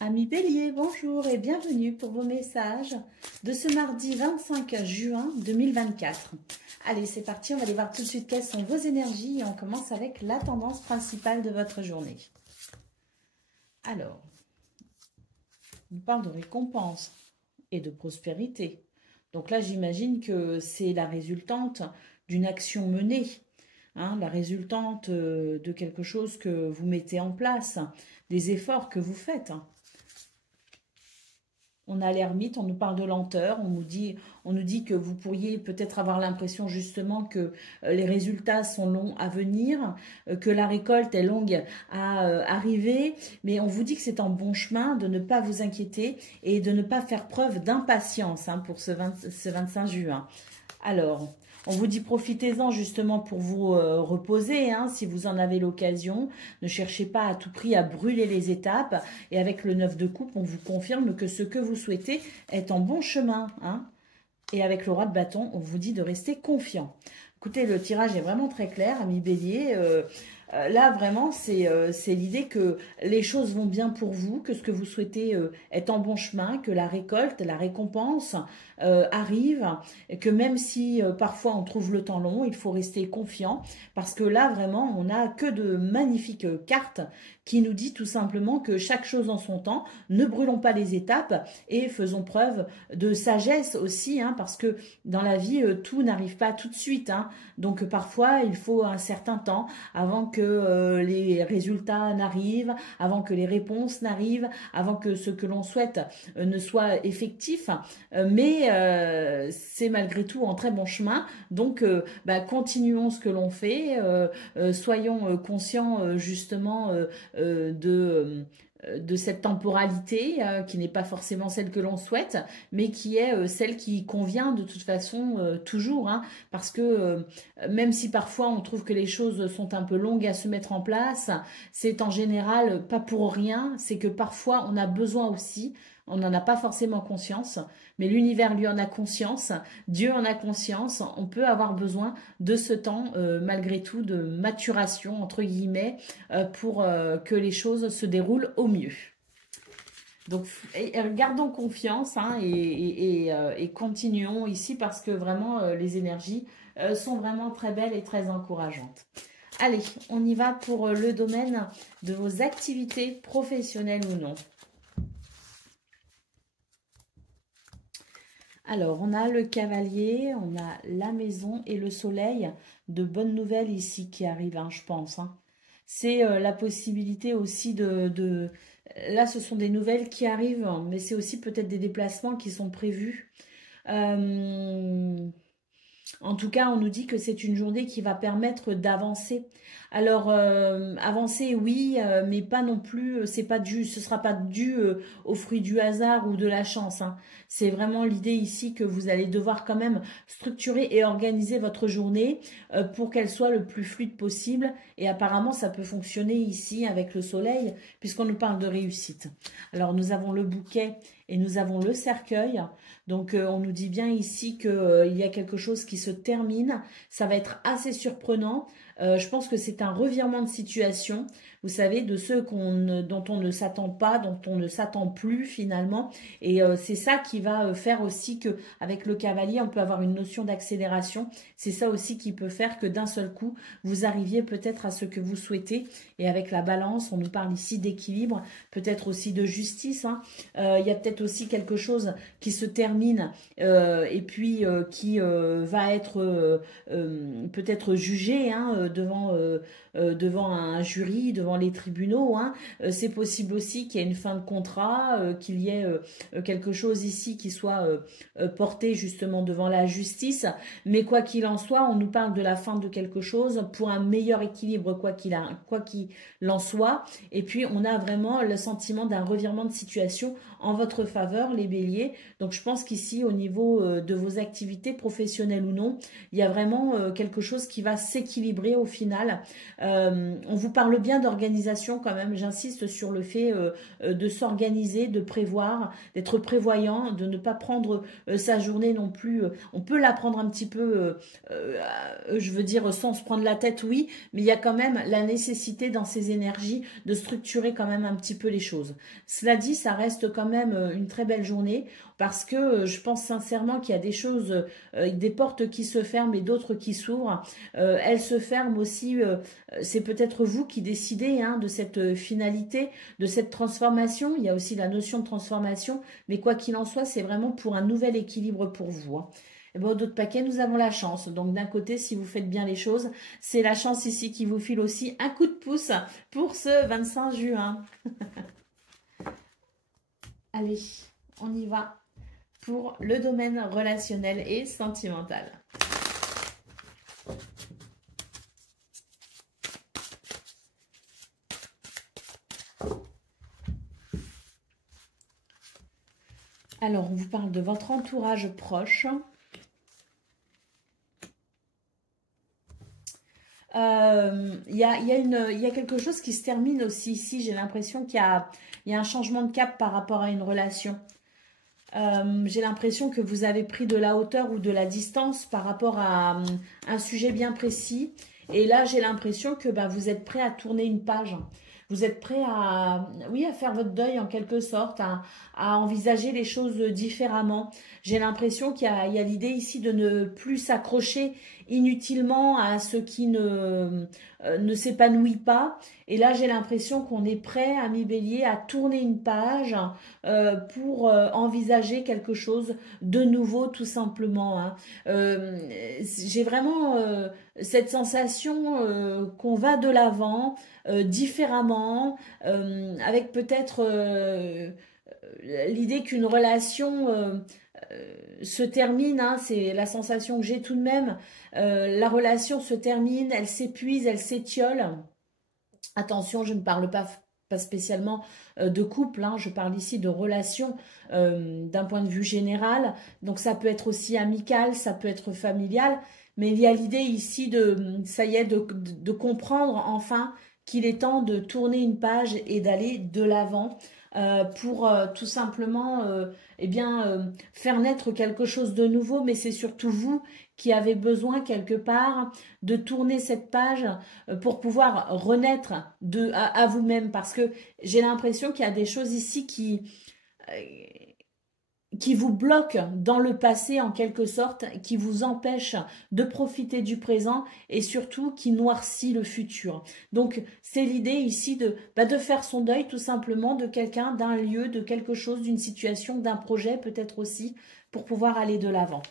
Amis Bélier, bonjour et bienvenue pour vos messages de ce mardi 25 juin 2024. Allez, c'est parti, on va aller voir tout de suite quelles sont vos énergies et on commence avec la tendance principale de votre journée. Alors, on parle de récompense et de prospérité. Donc là, j'imagine que c'est la résultante d'une action menée, la résultante de quelque chose que vous mettez en place, des efforts que vous faites. On a l'ermite, on nous parle de lenteur, on nous dit que vous pourriez peut-être avoir l'impression justement que les résultats sont longs à venir, que la récolte est longue à arriver, mais on vous dit que c'est en bon chemin, de ne pas vous inquiéter et de ne pas faire preuve d'impatience pour ce 25 juin. Alors, on vous dit profitez-en justement pour vous reposer, si vous en avez l'occasion. Ne cherchez pas à tout prix à brûler les étapes. Et avec le 9 de coupe, on vous confirme que ce que vous souhaitez est en bon chemin. Et avec le roi de bâton, on vous dit de rester confiant. Écoutez, le tirage est vraiment très clair, amis Bélier. Là, vraiment, c'est l'idée que les choses vont bien pour vous, que ce que vous souhaitez est en bon chemin, que la récolte, la récompense arrive, et que même si parfois on trouve le temps long, il faut rester confiant, parce que là, vraiment, on n'a que de magnifiques cartes qui nous dit tout simplement que chaque chose en son temps, ne brûlons pas les étapes et faisons preuve de sagesse aussi, parce que dans la vie, tout n'arrive pas tout de suite. Donc parfois, il faut un certain temps avant que les résultats n'arrivent, avant que les réponses n'arrivent, avant que ce que l'on souhaite ne soit effectif. Mais c'est malgré tout en très bon chemin. Donc, continuons ce que l'on fait. Soyons conscients justement de cette temporalité qui n'est pas forcément celle que l'on souhaite, mais qui est celle qui convient de toute façon toujours, parce que même si parfois on trouve que les choses sont un peu longues à se mettre en place, c'est en général pas pour rien, c'est que parfois on a besoin aussi, on n'en a pas forcément conscience, mais l'univers lui en a conscience, Dieu en a conscience, on peut avoir besoin de ce temps malgré tout de maturation entre guillemets pour que les choses se déroulent au mieux. Donc gardons confiance et continuons ici parce que vraiment les énergies sont vraiment très belles et très encourageantes. Allez, on y va pour le domaine de vos activités professionnelles ou non. Alors, on a le cavalier, on a la maison et le soleil. De bonnes nouvelles ici qui arrivent, je pense. C'est la possibilité aussi de... Là, ce sont des nouvelles qui arrivent, mais c'est aussi peut-être des déplacements qui sont prévus. En tout cas, on nous dit que c'est une journée qui va permettre d'avancer. Alors, avancer, oui, mais pas non plus, ce sera pas dû au fruit du hasard ou de la chance. C'est vraiment l'idée ici que vous allez devoir quand même structurer et organiser votre journée pour qu'elle soit le plus fluide possible. Et apparemment, ça peut fonctionner ici avec le soleil, puisqu'on nous parle de réussite. Alors, nous avons le bouquet et nous avons le cercueil. Donc, on nous dit bien ici qu'il y a quelque chose qui se termine. Ça va être assez surprenant. Je pense que c'est un revirement de situation, vous savez, de ceux dont on ne s'attend pas, dont on ne s'attend plus finalement. Et c'est ça qui va faire aussi que avec le cavalier, on peut avoir une notion d'accélération. C'est ça aussi qui peut faire que d'un seul coup, vous arriviez peut-être à ce que vous souhaitez. Et avec la balance, on nous parle ici d'équilibre, peut-être aussi de justice. Il y a peut-être aussi quelque chose qui se termine et puis qui va être peut-être jugé devant un jury, devant les tribunaux. C'est possible aussi qu'il y ait une fin de contrat, qu'il y ait quelque chose ici qui soit porté justement devant la justice. Mais quoi qu'il en soit, on nous parle de la fin de quelque chose pour un meilleur équilibre, quoi qu'il en soit. Et puis, on a vraiment le sentiment d'un revirement de situation en votre faveur, les béliers. Donc, je pense qu'ici, au niveau de vos activités professionnelles ou non, il y a vraiment quelque chose qui va s'équilibrer au final. On vous parle bien d'organisation d'organisation quand même. J'insiste sur le fait de s'organiser, de prévoir, d'être prévoyant, de ne pas prendre sa journée non plus. On peut la prendre un petit peu, je veux dire, sans se prendre la tête, oui, mais il y a quand même la nécessité dans ces énergies de structurer quand même un petit peu les choses. Cela dit, ça reste quand même une très belle journée parce que je pense sincèrement qu'il y a des choses, des portes qui se ferment et d'autres qui s'ouvrent. Elles se ferment aussi, c'est peut-être vous qui décidez hein, de cette finalité, de cette transformation. Il y a aussi la notion de transformation, mais quoi qu'il en soit, c'est vraiment pour un nouvel équilibre pour vous. Hein. Et bon, d'autres paquets, nous avons la chance. Donc d'un côté, si vous faites bien les choses, c'est la chance ici qui vous file aussi un coup de pouce pour ce 25 juin. Allez, on y va pour le domaine relationnel et sentimental. Alors, on vous parle de votre entourage proche. Il y a quelque chose qui se termine aussi ici. J'ai l'impression qu'il y a un changement de cap par rapport à une relation. J'ai l'impression que vous avez pris de la hauteur ou de la distance par rapport à un sujet bien précis. Et là, j'ai l'impression que vous êtes prêt à tourner une page. Vous êtes prêt à, oui, à faire votre deuil en quelque sorte, à envisager les choses différemment. J'ai l'impression qu'il y a l'idée ici de ne plus s'accrocher inutilement à ce qui ne s'épanouit pas. Et là, j'ai l'impression qu'on est prêt, ami Bélier, à tourner une page pour envisager quelque chose de nouveau, tout simplement. Hein. J'ai vraiment cette sensation qu'on va de l'avant, différemment, avec peut-être l'idée qu'une relation se termine, hein, c'est la sensation que j'ai tout de même, la relation se termine, elle s'épuise, elle s'étiole. Attention, je ne parle pas spécialement de couple, hein, je parle ici de relation d'un point de vue général, donc ça peut être aussi amical, ça peut être familial, mais il y a l'idée ici ça y est, de comprendre enfin qu'il est temps de tourner une page et d'aller de l'avant pour tout simplement faire naître quelque chose de nouveau, mais c'est surtout vous qui avez besoin quelque part de tourner cette page pour pouvoir renaître à vous-même, parce que j'ai l'impression qu'il y a des choses ici qui vous bloque dans le passé en quelque sorte, qui vous empêche de profiter du présent et surtout qui noircit le futur. Donc c'est l'idée ici de faire son deuil tout simplement de quelqu'un, d'un lieu, de quelque chose, d'une situation, d'un projet peut-être aussi, pour pouvoir aller de l'avant.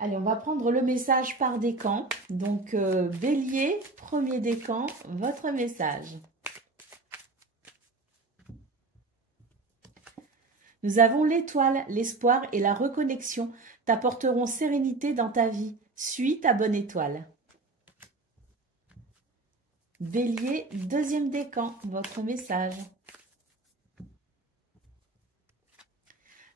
Allez, on va prendre le message par décan. Donc Bélier, premier décan, votre message. Nous avons l'étoile, l'espoir et la reconnexion t'apporteront sérénité dans ta vie. Suis ta bonne étoile. Bélier, deuxième décan, votre message.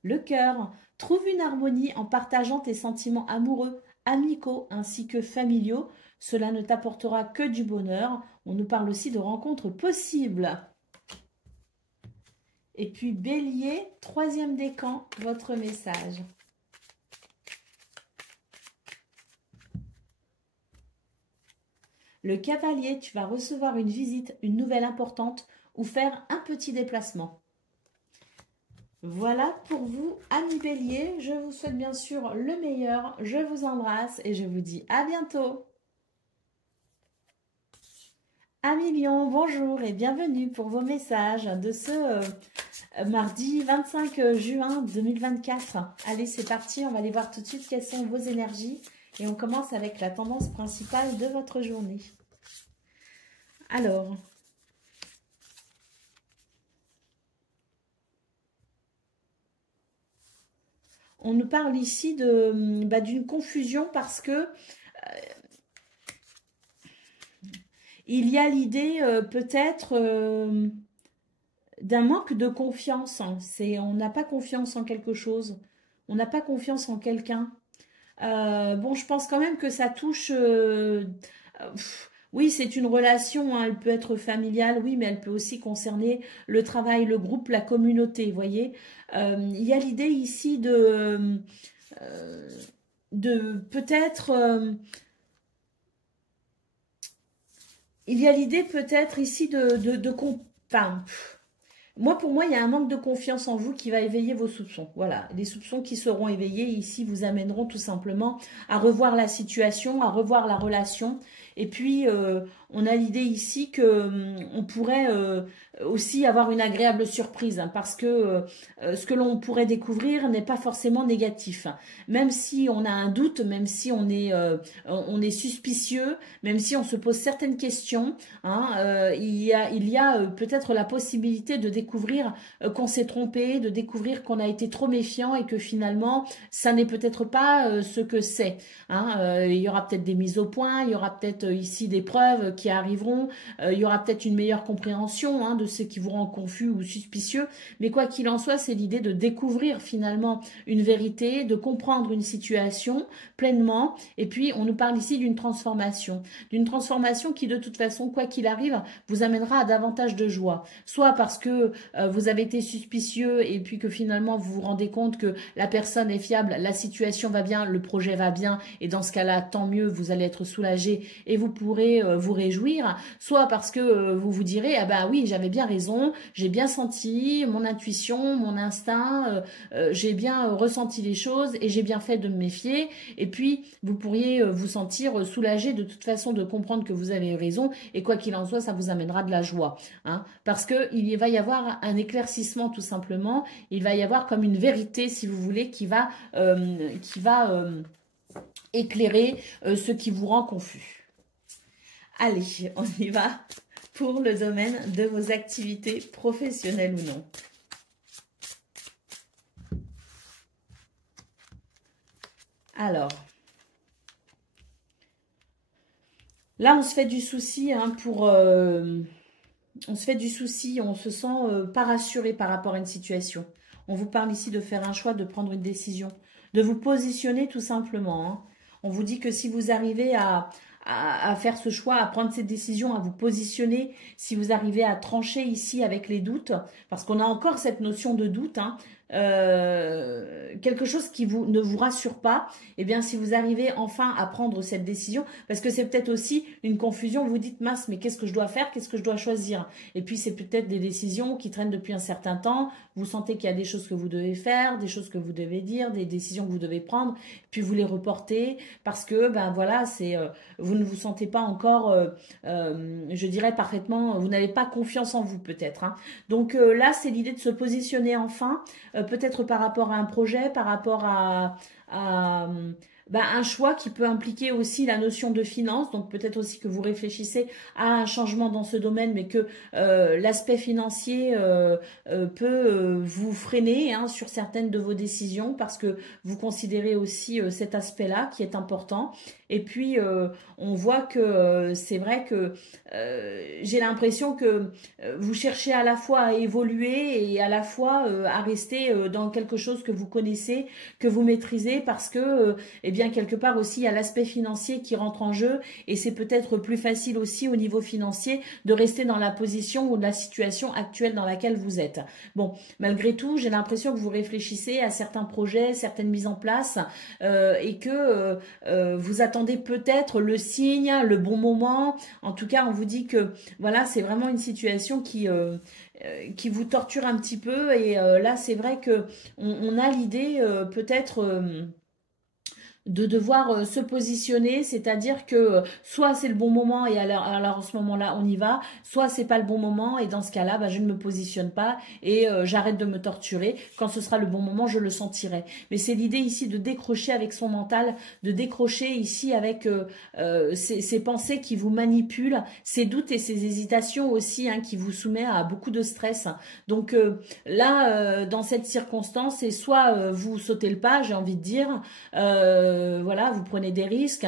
Le cœur, trouve une harmonie en partageant tes sentiments amoureux, amicaux ainsi que familiaux. Cela ne t'apportera que du bonheur. On nous parle aussi de rencontres possibles. Et puis Bélier, troisième décan, votre message. Le cavalier, tu vas recevoir une visite, une nouvelle importante ou faire un petit déplacement. Voilà pour vous, amis Bélier. Je vous souhaite bien sûr le meilleur. Je vous embrasse et je vous dis à bientôt. Amis Lion, bonjour et bienvenue pour vos messages de ce mardi 25 juin 2024. Allez, c'est parti, on va aller voir tout de suite quelles sont vos énergies. Et on commence avec la tendance principale de votre journée. Alors, on nous parle ici d'une confusion parce que il y a l'idée peut-être d'un manque de confiance. On n'a pas confiance en quelque chose. On n'a pas confiance en quelqu'un. Bon, je pense quand même que ça touche Oui, c'est une relation, hein, elle peut être familiale, oui, mais elle peut aussi concerner le travail, le groupe, la communauté, vous voyez. Il y a l'idée ici euh, de peut-être... il y a l'idée peut-être ici enfin, moi, pour moi, il y a un manque de confiance en vous qui va éveiller vos soupçons. Voilà, les soupçons qui seront éveillés ici vous amèneront tout simplement à revoir la situation, à revoir la relation. Et puis, on a l'idée ici que on pourrait aussi avoir une agréable surprise, hein, parce que ce que l'on pourrait découvrir n'est pas forcément négatif. Même si on a un doute, même si on est suspicieux, même si on se pose certaines questions, hein, il y a peut-être la possibilité de découvrir qu'on s'est trompé, de découvrir qu'on a été trop méfiant et que finalement, ça n'est peut-être pas ce que c'est. Hein. Il y aura peut-être des mises au point, il y aura peut-être ici des preuves qui arriveront, il y aura peut-être une meilleure compréhension, hein, de ce qui vous rend confus ou suspicieux. Mais quoi qu'il en soit, c'est l'idée de découvrir finalement une vérité, de comprendre une situation pleinement. Et puis, on nous parle ici d'une transformation qui, de toute façon, quoi qu'il arrive, vous amènera à davantage de joie. Soit parce que vous avez été suspicieux et puis que finalement, vous vous rendez compte que la personne est fiable, la situation va bien, le projet va bien, et dans ce cas-là, tant mieux, vous allez être soulagé et vous pourrez vous réjouir. Soit parce que vous vous direz, ah ben oui, j'avais bien raison, j'ai bien senti mon intuition, mon instinct, j'ai bien ressenti les choses et j'ai bien fait de me méfier. Et puis, vous pourriez vous sentir soulagé de toute façon de comprendre que vous avez raison, et quoi qu'il en soit, ça vous amènera de la joie. Hein, parce qu'il va y avoir un éclaircissement tout simplement, il va y avoir comme une vérité, si vous voulez, qui va éclairer ce qui vous rend confus. Allez, on y va pour le domaine de vos activités professionnelles ou non. Alors, là, on se fait du souci, hein, on se fait du souci, on se sent pas rassuré par rapport à une situation. On vous parle ici de faire un choix, de prendre une décision, de vous positionner tout simplement. Hein. On vous dit que si vous arrivez à faire ce choix, à prendre cette décision, à vous positionner, si vous arrivez à trancher ici avec les doutes, parce qu'on a encore cette notion de doute, hein, quelque chose qui ne vous rassure pas, eh bien si vous arrivez enfin à prendre cette décision, parce que c'est peut-être aussi une confusion, vous dites mince, mais qu'est-ce que je dois faire, qu'est-ce que je dois choisir? Et puis c'est peut-être des décisions qui traînent depuis un certain temps, vous sentez qu'il y a des choses que vous devez faire, des choses que vous devez dire, des décisions que vous devez prendre, puis vous les reportez, parce que ben voilà, vous ne vous sentez pas encore, je dirais parfaitement, vous n'avez pas confiance en vous peut-être. Hein. Donc là, c'est l'idée de se positionner enfin, peut-être par rapport à un projet, par rapport à un choix qui peut impliquer aussi la notion de finance. Donc peut-être aussi que vous réfléchissez à un changement dans ce domaine, mais que l'aspect financier peut vous freiner, hein, sur certaines de vos décisions, parce que vous considérez aussi cet aspect-là qui est important. Et puis, on voit que c'est vrai que j'ai l'impression que vous cherchez à la fois à évoluer et à la fois à rester dans quelque chose que vous connaissez, que vous maîtrisez, parce que, eh bien, quelque part aussi, il y a l'aspect financier qui rentre en jeu, et c'est peut-être plus facile aussi au niveau financier de rester dans la position ou de la situation actuelle dans laquelle vous êtes. Bon, malgré tout, j'ai l'impression que vous réfléchissez à certains projets, certaines mises en place, et que vous attendez peut-être le signe, le bon moment. En tout cas, on vous dit que voilà, c'est vraiment une situation qui vous torture un petit peu. Et là, c'est vrai que on a l'idée peut-être de devoir se positionner, c'est-à-dire que soit c'est le bon moment et alors à ce moment-là on y va, soit c'est pas le bon moment et dans ce cas-là je ne me positionne pas et j'arrête de me torturer. Quand ce sera le bon moment, je le sentirai. Mais c'est l'idée ici de décrocher avec son mental, de décrocher ici avec ces pensées qui vous manipulent, ces doutes et ces hésitations aussi, hein, qui vous soumet à beaucoup de stress. Donc là, dans cette circonstance, c'est soit vous sautez le pas, j'ai envie de dire, voilà, vous prenez des risques,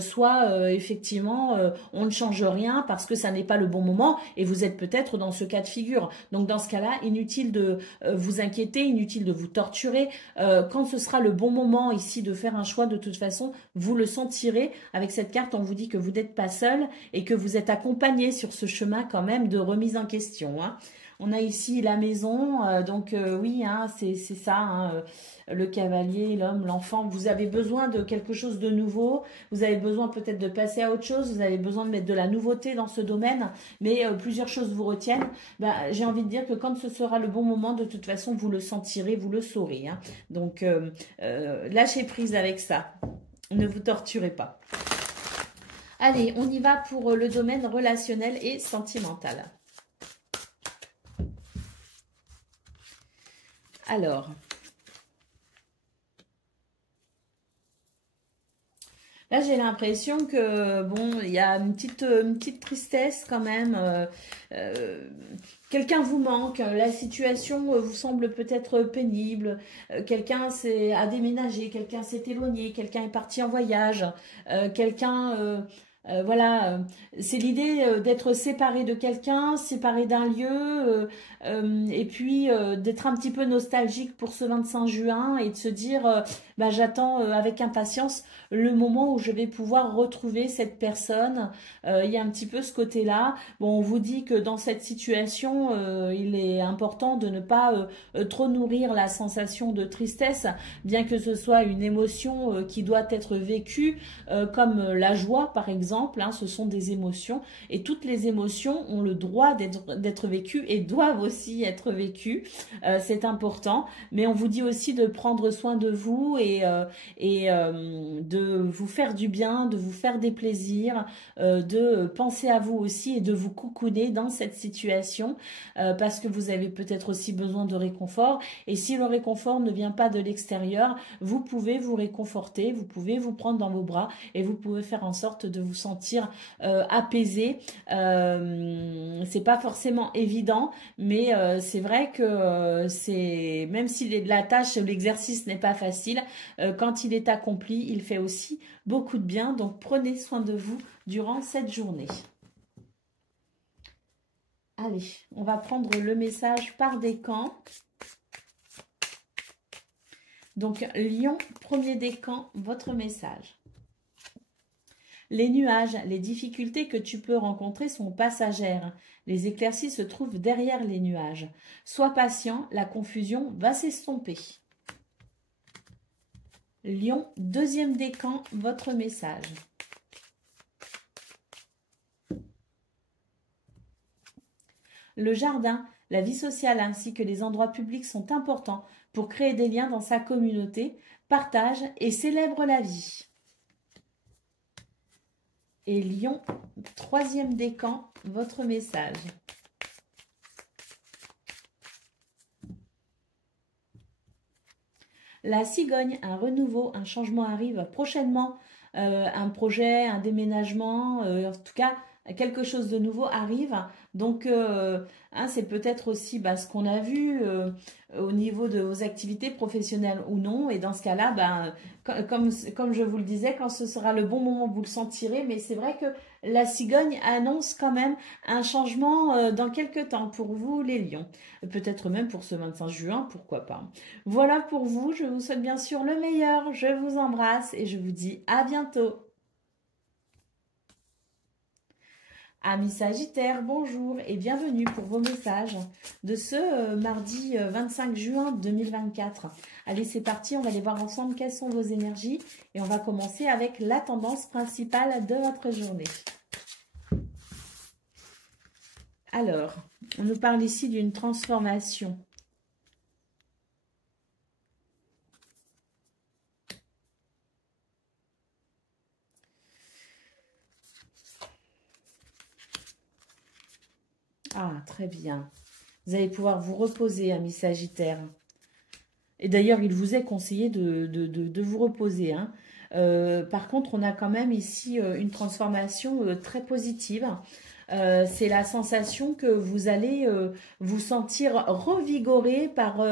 soit effectivement on ne change rien parce que ça n'est pas le bon moment et vous êtes peut-être dans ce cas de figure. Donc dans ce cas-là, inutile de vous inquiéter, inutile de vous torturer. Quand ce sera le bon moment ici de faire un choix, de toute façon, vous le sentirez. Avec cette carte, on vous dit que vous n'êtes pas seul et que vous êtes accompagné sur ce chemin quand même de remise en question, hein. On a ici la maison, donc oui, hein, c'est ça, hein, le cavalier, l'homme, l'enfant. Vous avez besoin de quelque chose de nouveau, vous avez besoin peut-être de passer à autre chose, vous avez besoin de mettre de la nouveauté dans ce domaine, mais plusieurs choses vous retiennent. Ben, j'ai envie de dire que quand ce sera le bon moment, de toute façon, vous le sentirez, vous le saurez, hein. Donc, lâchez prise avec ça. Ne vous torturez pas. Allez, on y va pour le domaine relationnel et sentimental. Alors, là j'ai l'impression que, bon, il y a une petite tristesse quand même. Quelqu'un vous manque, la situation vous semble peut-être pénible, quelqu'un a déménagé, quelqu'un s'est éloigné, quelqu'un est parti en voyage, quelqu'un... voilà, c'est l'idée d'être séparé de quelqu'un, séparé d'un lieu, et puis d'être un petit peu nostalgique pour ce 25 juin et de se dire, bah, j'attends avec impatience le moment où je vais pouvoir retrouver cette personne. Il y a un petit peu ce côté-là. Bon, on vous dit que dans cette situation, il est important de ne pas trop nourrir la sensation de tristesse, bien que ce soit une émotion qui doit être vécue, comme la joie par exemple, hein, ce sont des émotions et toutes les émotions ont le droit d'être vécues et doivent aussi être vécues, c'est important, mais on vous dit aussi de prendre soin de vous et de vous faire du bien, de vous faire des plaisirs, de penser à vous aussi et de vous coucouner dans cette situation, parce que vous avez peut-être aussi besoin de réconfort et si le réconfort ne vient pas de l'extérieur, vous pouvez vous réconforter, vous pouvez vous prendre dans vos bras et vous pouvez faire en sorte de vous sentir apaisé. C'est pas forcément évident, mais c'est vrai que c'est même si la tâche, l'exercice n'est pas facile, quand il est accompli, il fait aussi beaucoup de bien. Donc prenez soin de vous durant cette journée. Allez, on va prendre le message par décan. Donc Lion, premier décan, votre message. Les nuages, les difficultés que tu peux rencontrer sont passagères. Les éclaircies se trouvent derrière les nuages. Sois patient, la confusion va s'estomper. Lion, deuxième décan, votre message. Le jardin, la vie sociale ainsi que les endroits publics sont importants pour créer des liens dans sa communauté. Partage et célèbre la vie. Et Lion, troisième décan, votre message. La cigogne, un renouveau, un changement arrive prochainement, un projet, un déménagement, en tout cas quelque chose de nouveau arrive. Donc hein, c'est peut-être aussi ce qu'on a vu au niveau de vos activités professionnelles ou non. Et dans ce cas-là, comme je vous le disais, quand ce sera le bon moment, vous le sentirez. Mais c'est vrai que la cigogne annonce quand même un changement dans quelques temps pour vous les lions. Peut-être même pour ce 25 juin, pourquoi pas. Voilà pour vous, je vous souhaite bien sûr le meilleur. Je vous embrasse et je vous dis à bientôt. Amis Sagittaires, bonjour et bienvenue pour vos messages de ce mardi 25 juin 2024. Allez, c'est parti, on va aller voir ensemble quelles sont vos énergies et on va commencer avec la tendance principale de votre journée. Alors, on nous parle ici d'une transformation. Ah, très bien. Vous allez pouvoir vous reposer, amis Sagittaires. Et d'ailleurs, il vous est conseillé de vous reposer, hein. Par contre, on a quand même ici une transformation très positive. C'est la sensation que vous allez vous sentir revigoré par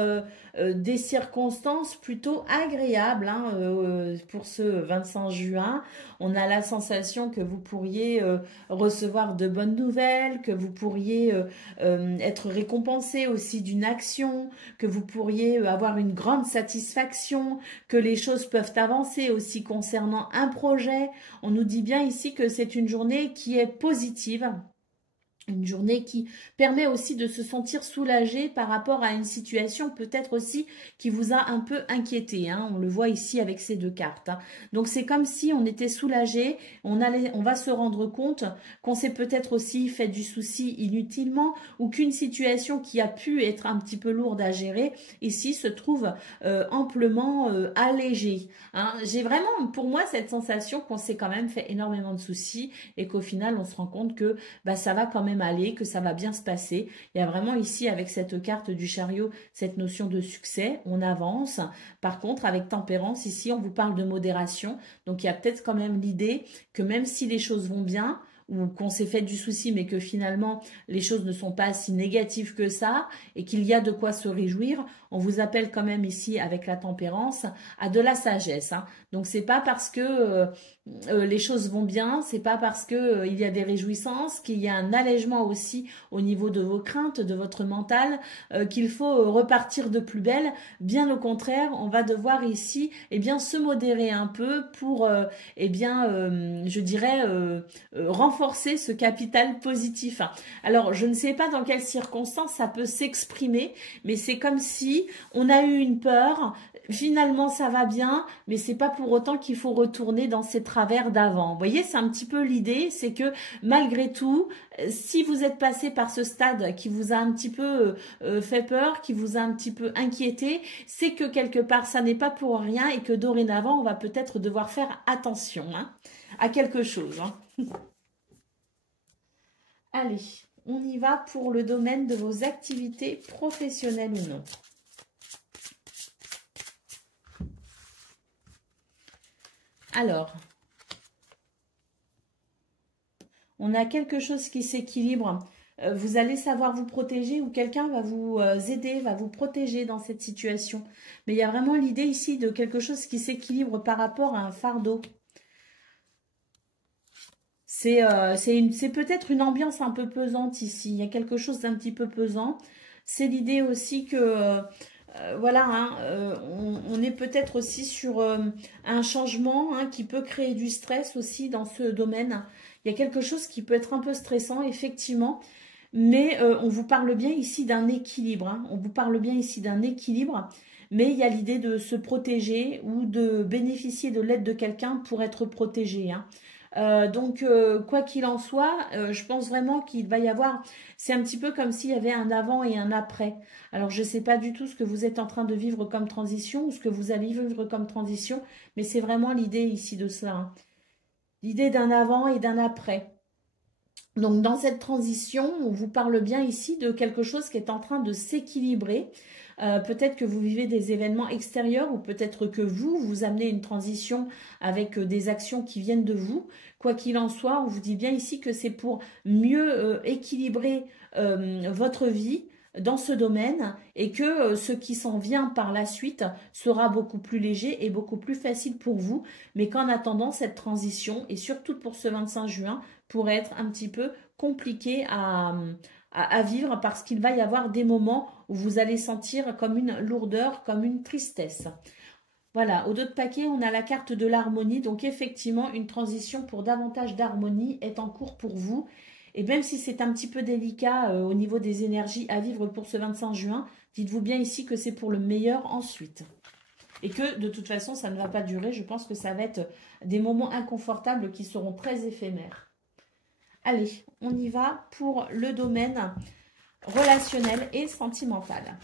des circonstances plutôt agréables hein, pour ce 25 juin. On a la sensation que vous pourriez recevoir de bonnes nouvelles, que vous pourriez être récompensé aussi d'une action, que vous pourriez avoir une grande satisfaction, que les choses peuvent avancer aussi concernant un projet. On nous dit bien ici que c'est une journée qui est positive. Une journée qui permet aussi de se sentir soulagé par rapport à une situation peut-être aussi qui vous a un peu inquiété. Hein. On le voit ici avec ces deux cartes. Hein. Donc c'est comme si on était soulagé, on va se rendre compte qu'on s'est peut-être aussi fait du souci inutilement ou qu'une situation qui a pu être un petit peu lourde à gérer ici se trouve amplement allégée. Hein. J'ai vraiment pour moi cette sensation qu'on s'est quand même fait énormément de soucis et qu'au final on se rend compte que bah, ça va quand même aller, que ça va bien se passer. Il y a vraiment ici avec cette carte du chariot cette notion de succès, on avance. Par contre avec tempérance ici on vous parle de modération, donc il y a peut-être quand même l'idée que même si les choses vont bien ou qu'on s'est fait du souci mais que finalement les choses ne sont pas si négatives que ça et qu'il y a de quoi se réjouir, on vous appelle quand même ici avec la tempérance à de la sagesse. Hein. Donc c'est pas parce que les choses vont bien, c'est pas parce que il y a des réjouissances, qu'il y a un allègement aussi au niveau de vos craintes, de votre mental, qu'il faut repartir de plus belle. Bien au contraire, on va devoir ici eh bien se modérer un peu pour je dirais renforcer ce capital positif. Alors je ne sais pas dans quelles circonstances ça peut s'exprimer, mais c'est comme si on a eu une peur. Finalement, ça va bien, mais c'est pas pour autant qu'il faut retourner dans ces travers d'avant. Vous voyez, c'est un petit peu l'idée, c'est que malgré tout, si vous êtes passé par ce stade qui vous a un petit peu fait peur, qui vous a un petit peu inquiété, c'est que quelque part, ça n'est pas pour rien et que dorénavant, on va peut-être devoir faire attention hein, à quelque chose. Hein. Allez, on y va pour le domaine de vos activités professionnelles ou non. Alors, on a quelque chose qui s'équilibre. Vous allez savoir vous protéger ou quelqu'un va vous aider, va vous protéger dans cette situation. Mais il y a vraiment l'idée ici de quelque chose qui s'équilibre par rapport à un fardeau. C'est peut-être une ambiance un peu pesante ici. Il y a quelque chose d'un petit peu pesant. C'est l'idée aussi que... voilà, hein, on est peut-être aussi sur un changement hein, qui peut créer du stress aussi dans ce domaine. Il y a quelque chose qui peut être un peu stressant, effectivement, mais on vous parle bien ici d'un équilibre. Hein, on vous parle bien ici d'un équilibre, mais il y a l'idée de se protéger ou de bénéficier de l'aide de quelqu'un pour être protégé. Hein. Donc, quoi qu'il en soit, je pense vraiment qu'il va y avoir, c'est un petit peu comme s'il y avait un avant et un après. Alors, je ne sais pas du tout ce que vous êtes en train de vivre comme transition ou ce que vous allez vivre comme transition, mais c'est vraiment l'idée ici de cela. Hein. L'idée d'un avant et d'un après. Donc, dans cette transition, on vous parle bien ici de quelque chose qui est en train de s'équilibrer. Peut-être que vous vivez des événements extérieurs ou peut-être que vous amenez une transition avec des actions qui viennent de vous. Quoi qu'il en soit, on vous dit bien ici que c'est pour mieux équilibrer votre vie dans ce domaine et que ce qui s'en vient par la suite sera beaucoup plus léger et beaucoup plus facile pour vous, mais qu'en attendant cette transition et surtout pour ce 25 juin pourrait être un petit peu compliqué à vivre parce qu'il va y avoir des moments où vous allez sentir comme une lourdeur, comme une tristesse. Voilà, au dos de paquet, on a la carte de l'harmonie. Donc effectivement, une transition pour davantage d'harmonie est en cours pour vous. Et même si c'est un petit peu délicat au niveau des énergies à vivre pour ce 25 juin, dites-vous bien ici que c'est pour le meilleur ensuite. Et que de toute façon, ça ne va pas durer. Je pense que ça va être des moments inconfortables qui seront très éphémères. Allez, on y va pour le domaine relationnel et sentimental.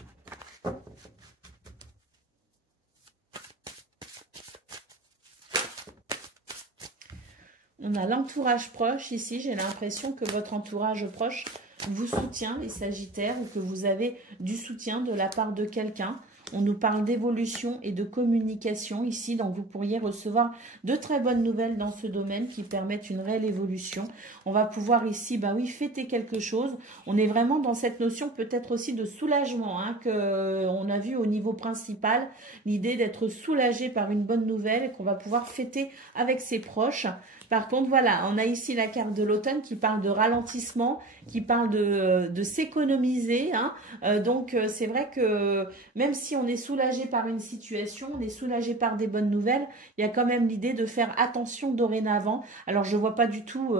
On a l'entourage proche ici. J'ai l'impression que votre entourage proche vous soutient, les Sagittaires, ou que vous avez du soutien de la part de quelqu'un. On nous parle d'évolution et de communication ici, donc vous pourriez recevoir de très bonnes nouvelles dans ce domaine qui permettent une réelle évolution. On va pouvoir ici, bah oui, fêter quelque chose. On est vraiment dans cette notion peut-être aussi de soulagement, hein, qu'on a vu au niveau principal, l'idée d'être soulagé par une bonne nouvelle et qu'on va pouvoir fêter avec ses proches. Par contre, voilà, on a ici la carte de l'automne qui parle de ralentissement, qui parle de s'économiser. Hein. Donc, c'est vrai que même si on est soulagé par une situation, on est soulagé par des bonnes nouvelles, il y a quand même l'idée de faire attention dorénavant. Alors, je ne vois pas du tout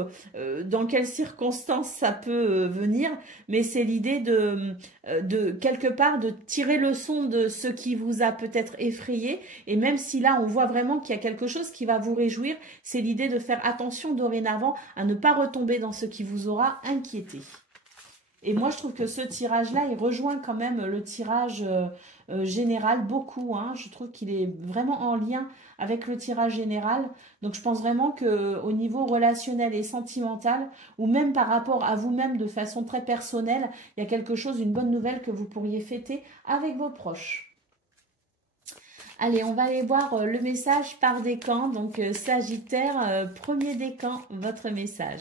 dans quelles circonstances ça peut venir, mais c'est l'idée de quelque part de tirer leçon de ce qui vous a peut-être effrayé. Et même si là, on voit vraiment qu'il y a quelque chose qui va vous réjouir, c'est l'idée de faire attention dorénavant à ne pas retomber dans ce qui vous aura inquiété. Et moi, je trouve que ce tirage-là, il rejoint quand même le tirage général beaucoup. Hein. Je trouve qu'il est vraiment en lien avec le tirage général. Donc, je pense vraiment qu'au niveau relationnel et sentimental, ou même par rapport à vous-même de façon très personnelle, il y a quelque chose, une bonne nouvelle que vous pourriez fêter avec vos proches. Allez, on va aller voir le message par décan. Donc, Sagittaire, premier décan, votre message.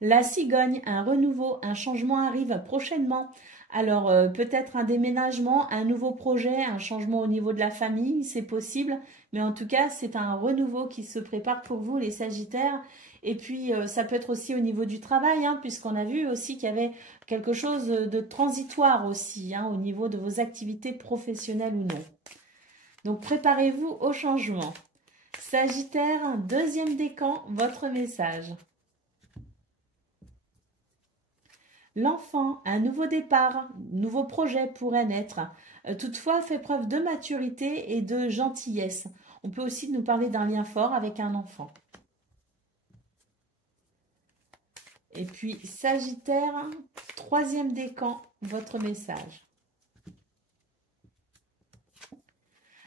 La cigogne, un renouveau, un changement arrive prochainement. Alors, peut-être un déménagement, un nouveau projet, un changement au niveau de la famille, c'est possible. Mais en tout cas, c'est un renouveau qui se prépare pour vous, les Sagittaires. Et puis, ça peut être aussi au niveau du travail, hein, puisqu'on a vu aussi qu'il y avait quelque chose de transitoire aussi, hein, au niveau de vos activités professionnelles ou non. Donc, préparez-vous au changement. Sagittaire, deuxième décan, votre message. L'enfant, un nouveau départ, nouveau projet pourrait naître. Toutefois, fait preuve de maturité et de gentillesse. On peut aussi nous parler d'un lien fort avec un enfant. Et puis, Sagittaire, troisième décan, votre message.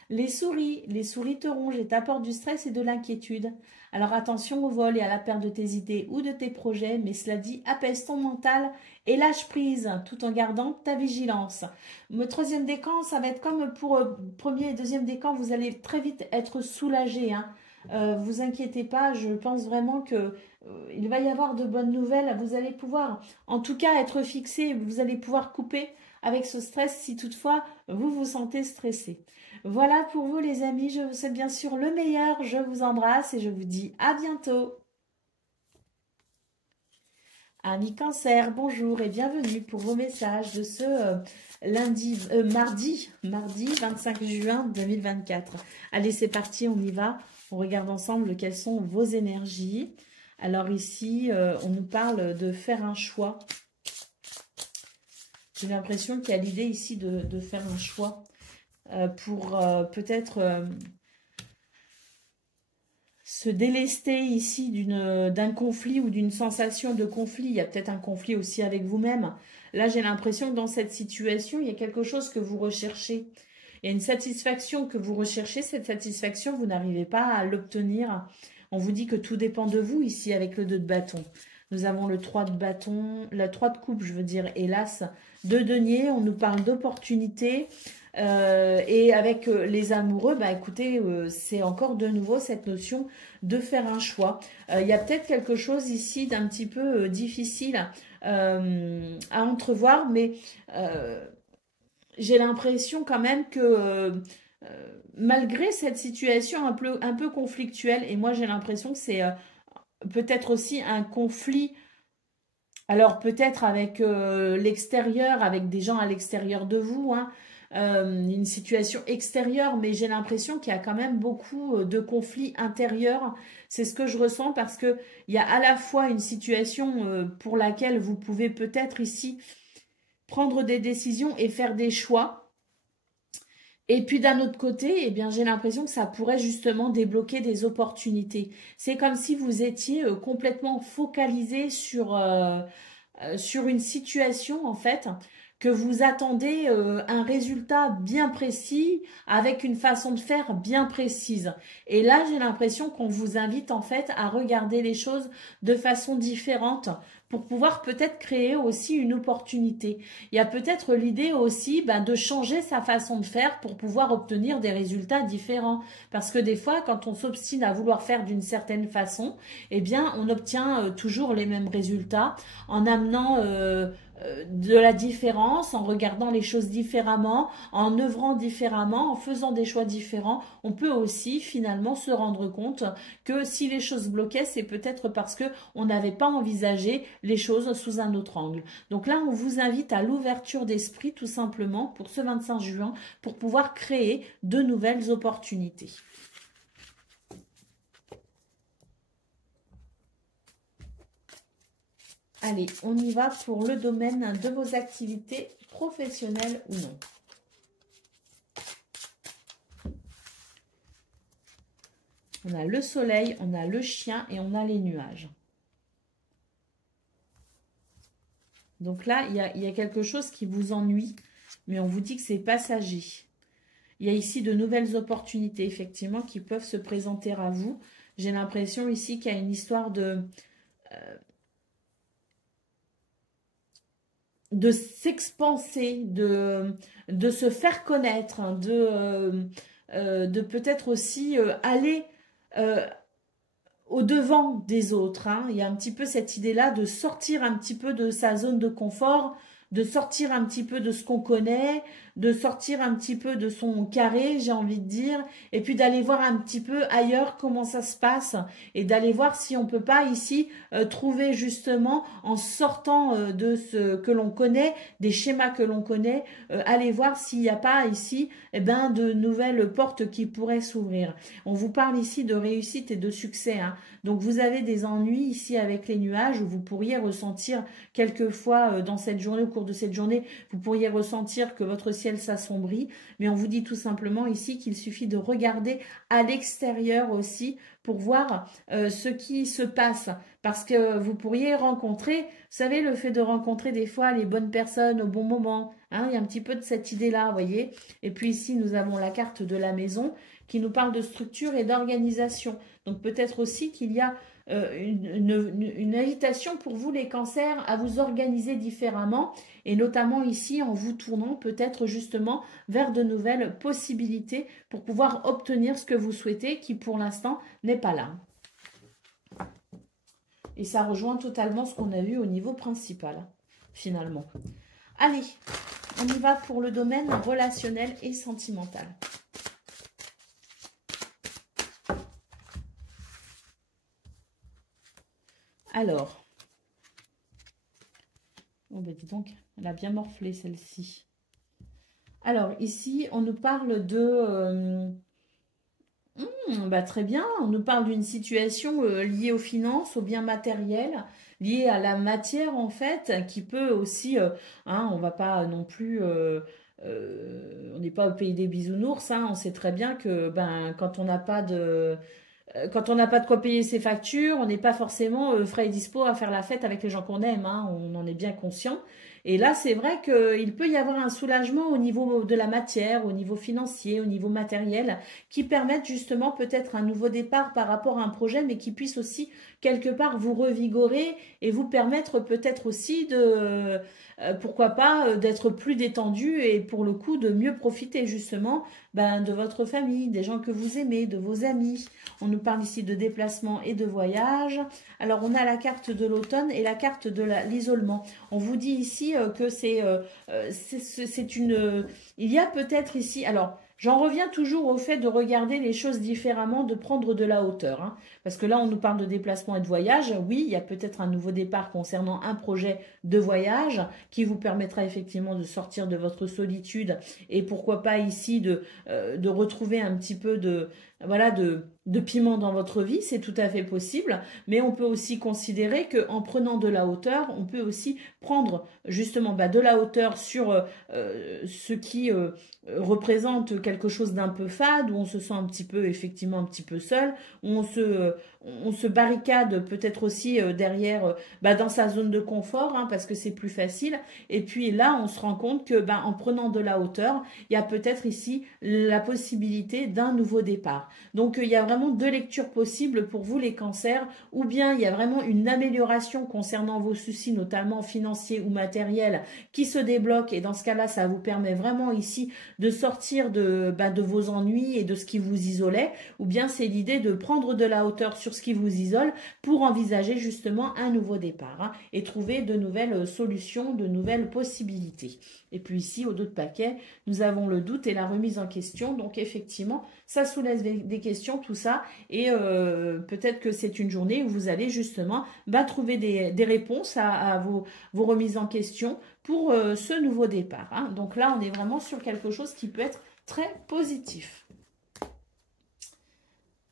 Les souris te rongent et t'apportent du stress et de l'inquiétude. Alors attention au vol et à la perte de tes idées ou de tes projets, mais cela dit, apaise ton mental et lâche prise, tout en gardant ta vigilance. Le troisième décan, ça va être comme pour premier et deuxième décan, vous allez très vite être soulagé. Hein. Vous inquiétez pas, je pense vraiment que il va y avoir de bonnes nouvelles. Vous allez pouvoir, en tout cas, être fixé, vous allez pouvoir couper avec ce stress si toutefois vous vous sentez stressé. Voilà pour vous les amis, je vous souhaite bien sûr le meilleur, je vous embrasse et je vous dis à bientôt. Amis Cancer, bonjour et bienvenue pour vos messages de ce mardi 25 juin 2024. Allez, c'est parti, on y va. On regarde ensemble quelles sont vos énergies. Alors ici, on nous parle de faire un choix. J'ai l'impression qu'il y a l'idée ici de faire un choix pour peut-être se délester ici d'un conflit ou d'une sensation de conflit. Il y a peut-être un conflit aussi avec vous-même. Là, j'ai l'impression que dans cette situation, il y a quelque chose que vous recherchez. Il y a une satisfaction que vous recherchez. Cette satisfaction, vous n'arrivez pas à l'obtenir. On vous dit que tout dépend de vous ici avec le 2 de bâton. Nous avons le 3 de bâton, la 3 de coupe, je veux dire, hélas, 2 deniers. On nous parle d'opportunités. Et avec les amoureux, bah écoutez, c'est encore de nouveau cette notion de faire un choix. Il y a peut-être quelque chose ici d'un petit peu difficile à entrevoir, mais j'ai l'impression quand même que malgré cette situation un peu conflictuelle, et moi j'ai l'impression que c'est peut-être aussi un conflit. Alors peut-être avec l'extérieur, avec des gens à l'extérieur de vous, hein, une situation extérieure, mais j'ai l'impression qu'il y a quand même beaucoup de conflits intérieurs. C'est ce que je ressens parce que il y a à la fois une situation pour laquelle vous pouvez peut-être ici prendre des décisions et faire des choix. Et puis d'un autre côté, eh bien, j'ai l'impression que ça pourrait justement débloquer des opportunités. C'est comme si vous étiez complètement focalisé sur une situation en fait, que vous attendez un résultat bien précis, avec une façon de faire bien précise. Et là, j'ai l'impression qu'on vous invite en fait à regarder les choses de façon différente, pour pouvoir peut-être créer aussi une opportunité. Il y a peut-être l'idée aussi de changer sa façon de faire pour pouvoir obtenir des résultats différents. Parce que des fois, quand on s'obstine à vouloir faire d'une certaine façon, eh bien, on obtient toujours les mêmes résultats en amenant de la différence, en regardant les choses différemment, en œuvrant différemment, en faisant des choix différents. On peut aussi finalement se rendre compte que si les choses bloquaient, c'est peut-être parce que on n'avait pas envisagé les choses sous un autre angle. Donc là, on vous invite à l'ouverture d'esprit tout simplement pour ce 25 juin pour pouvoir créer de nouvelles opportunités. Allez, on y va pour le domaine de vos activités professionnelles ou non. On a le soleil, on a le chien et on a les nuages. Donc là, il y a quelque chose qui vous ennuie, mais on vous dit que c'est passager. Il y a ici de nouvelles opportunités, effectivement, qui peuvent se présenter à vous. J'ai l'impression ici qu'il y a une histoire de s'expanser, de se faire connaître, de peut-être aussi aller au-devant des autres. Il y a un petit peu cette idée-là de sortir un petit peu de sa zone de confort, de sortir un petit peu de ce qu'on connaît, de sortir un petit peu de son carré, j'ai envie de dire, et puis d'aller voir un petit peu ailleurs comment ça se passe, et d'aller voir si on peut pas ici trouver justement, en sortant de ce que l'on connaît, des schémas que l'on connaît, aller voir s'il n'y a pas ici de nouvelles portes qui pourraient s'ouvrir. On vous parle ici de réussite et de succès, Donc vous avez des ennuis ici avec les nuages, où vous pourriez ressentir quelquefois dans cette journée, au cours de cette journée, vous pourriez ressentir que votre ciel s'assombrit, mais on vous dit tout simplement ici qu'il suffit de regarder à l'extérieur aussi pour voir ce qui se passe, parce que vous pourriez rencontrer, vous savez, le fait de rencontrer des fois les bonnes personnes au bon moment, il y a un petit peu de cette idée-là, vous voyez. Et puis ici, nous avons la carte de la maison qui nous parle de structure et d'organisation. Donc peut-être aussi qu'il y a une invitation pour vous les cancers à vous organiser différemment, et notamment ici en vous tournant peut-être justement vers de nouvelles possibilités pour pouvoir obtenir ce que vous souhaitez, qui pour l'instant n'est pas là. Et ça rejoint totalement ce qu'on a vu au niveau principal, finalement. Allez, on y va pour le domaine relationnel et sentimental. Alors, oh ben dis donc, elle a bien morflé celle-ci. Alors ici, on nous parle de... très bien, on nous parle d'une situation liée aux finances, aux biens matériels, liée à la matière en fait, qui peut aussi... on va pas non plus... on n'est pas au pays des bisounours, on sait très bien que quand on n'a pas de... Quand on n'a pas de quoi payer ses factures, on n'est pas forcément frais et dispo à faire la fête avec les gens qu'on aime, on en est bien conscient. Et là, c'est vrai qu'il peut y avoir un soulagement au niveau de la matière, au niveau financier, au niveau matériel, qui permettent justement peut-être un nouveau départ par rapport à un projet, mais qui puisse aussi quelque part vous revigorer et vous permettre peut-être aussi de... pourquoi pas d'être plus détendu et pour le coup de mieux profiter justement de votre famille, des gens que vous aimez, de vos amis. On nous parle ici de déplacement et de voyage. Alors on a la carte de l'automne et la carte de l'isolement. On vous dit ici que c'est une... Il y a peut-être ici... Alors, j'en reviens toujours au fait de regarder les choses différemment, de prendre de la hauteur. Parce que là, on nous parle de déplacement et de voyage. Oui, il y a peut-être un nouveau départ concernant un projet de voyage qui vous permettra effectivement de sortir de votre solitude et pourquoi pas ici de retrouver un petit peu de piment dans votre vie, c'est tout à fait possible, mais on peut aussi considérer qu'en prenant de la hauteur, on peut aussi prendre justement de la hauteur sur ce qui représente quelque chose d'un peu fade, où on se sent un petit peu, effectivement, un petit peu seul, où on se barricade peut-être aussi derrière, dans sa zone de confort, hein, parce que c'est plus facile. Et puis là, on se rend compte que en prenant de la hauteur, il y a peut-être ici la possibilité d'un nouveau départ. Donc, il y a vraiment deux lectures possibles pour vous les cancers, ou bien il y a vraiment une amélioration concernant vos soucis, notamment financiers ou matériels, qui se débloquent. Et dans ce cas-là, ça vous permet vraiment ici de sortir de vos ennuis et de ce qui vous isolait, ou bien c'est l'idée de prendre de la hauteur sur ce qui vous isole pour envisager justement un nouveau départ, hein, et trouver de nouvelles solutions, de nouvelles possibilités. Et puis ici, au dos de paquet, nous avons le doute et la remise en question. Donc effectivement, ça soulève des questions, tout ça. Et peut-être que c'est une journée où vous allez justement trouver des réponses à vos remises en question pour ce nouveau départ, hein. Donc là, on est vraiment sur quelque chose qui peut être très positif.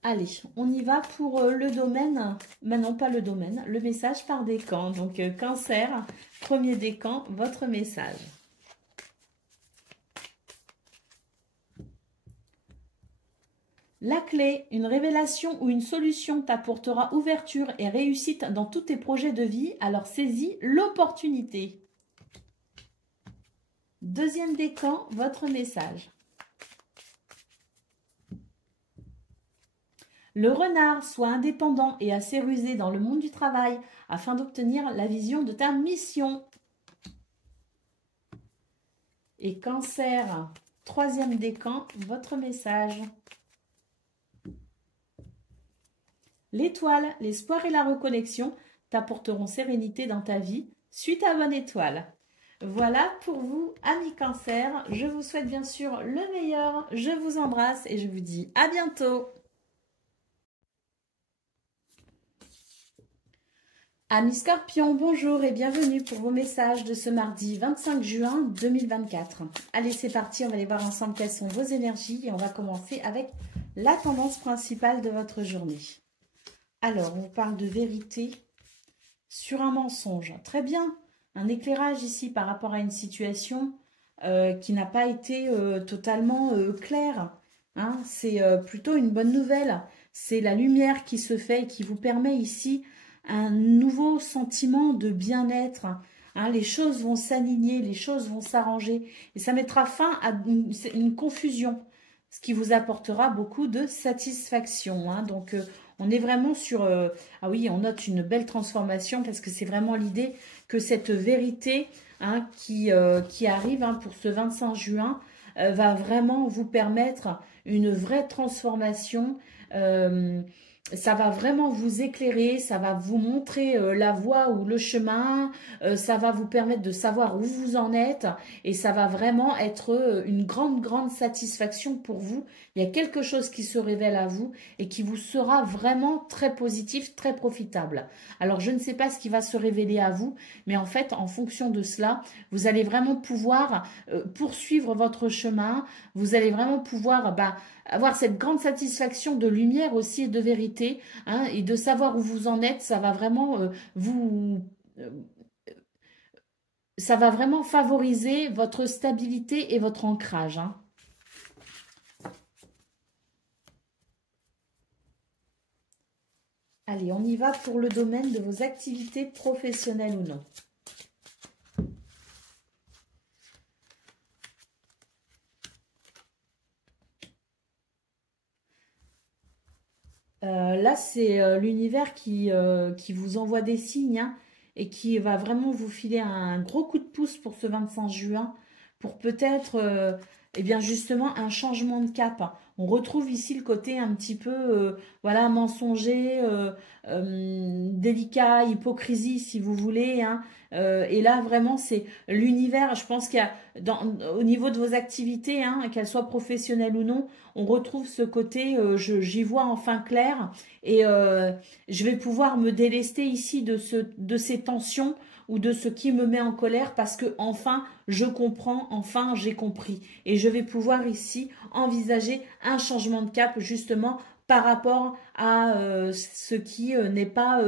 Allez, on y va pour le domaine, non pas le domaine, le message par décan. Donc Cancer, premier décan, votre message. La clé, une révélation ou une solution t'apportera ouverture et réussite dans tous tes projets de vie, alors saisis l'opportunité. Deuxième décan, votre message. Le renard, sois indépendant et assez rusé dans le monde du travail afin d'obtenir la vision de ta mission. Et Cancer, troisième décan, votre message. L'étoile, l'espoir et la reconnexion t'apporteront sérénité dans ta vie. Suis ta bonne étoile. Voilà pour vous, amis Cancer. Je vous souhaite bien sûr le meilleur. Je vous embrasse et je vous dis à bientôt. Amis Scorpions, bonjour et bienvenue pour vos messages de ce mardi 25 juin 2024. Allez, c'est parti, on va aller voir ensemble quelles sont vos énergies et on va commencer avec la tendance principale de votre journée. Alors, on parle de vérité sur un mensonge. Très bien, un éclairage ici par rapport à une situation qui n'a pas été totalement claire, hein. C'est plutôt une bonne nouvelle. C'est la lumière qui se fait et qui vous permet ici un nouveau sentiment de bien-être, hein. Les choses vont s'aligner, les choses vont s'arranger et ça mettra fin à une confusion, ce qui vous apportera beaucoup de satisfaction, hein. Donc, on est vraiment sur... ah oui, on note une belle transformation parce que c'est vraiment l'idée que cette vérité, hein, qui arrive, hein, pour ce 25 juin va vraiment vous permettre une vraie transformation. Ça va vraiment vous éclairer, ça va vous montrer la voie ou le chemin, ça va vous permettre de savoir où vous en êtes et ça va vraiment être une grande satisfaction pour vous. Il y a quelque chose qui se révèle à vous et qui vous sera vraiment très positif, très profitable. Alors je ne sais pas ce qui va se révéler à vous, mais en fait en fonction de cela, vous allez vraiment pouvoir poursuivre votre chemin, vous allez vraiment pouvoir avoir cette grande satisfaction de lumière aussi et de vérité, hein, et de savoir où vous en êtes. Ça va vraiment ça va vraiment favoriser votre stabilité et votre ancrage, hein. Allez, on y va pour le domaine de vos activités professionnelles ou non. Là, c'est l'univers qui vous envoie des signes, hein, et qui va vraiment vous filer un gros coup de pouce pour ce 25 juin, pour peut-être, eh bien justement, un changement de cap. On retrouve ici le côté un petit peu, voilà, mensonger, délicat, hypocrisie, si vous voulez, hein. Et là, vraiment, c'est l'univers. Je pense qu'il y a, au niveau de vos activités, hein, qu'elles soient professionnelles ou non, on retrouve ce côté, j'y vois enfin clair. Et je vais pouvoir me délester ici de ces tensions ou de ce qui me met en colère parce que enfin je comprends, enfin j'ai compris. Et je vais pouvoir ici envisager un changement de cap justement par rapport à ce qui n'est pas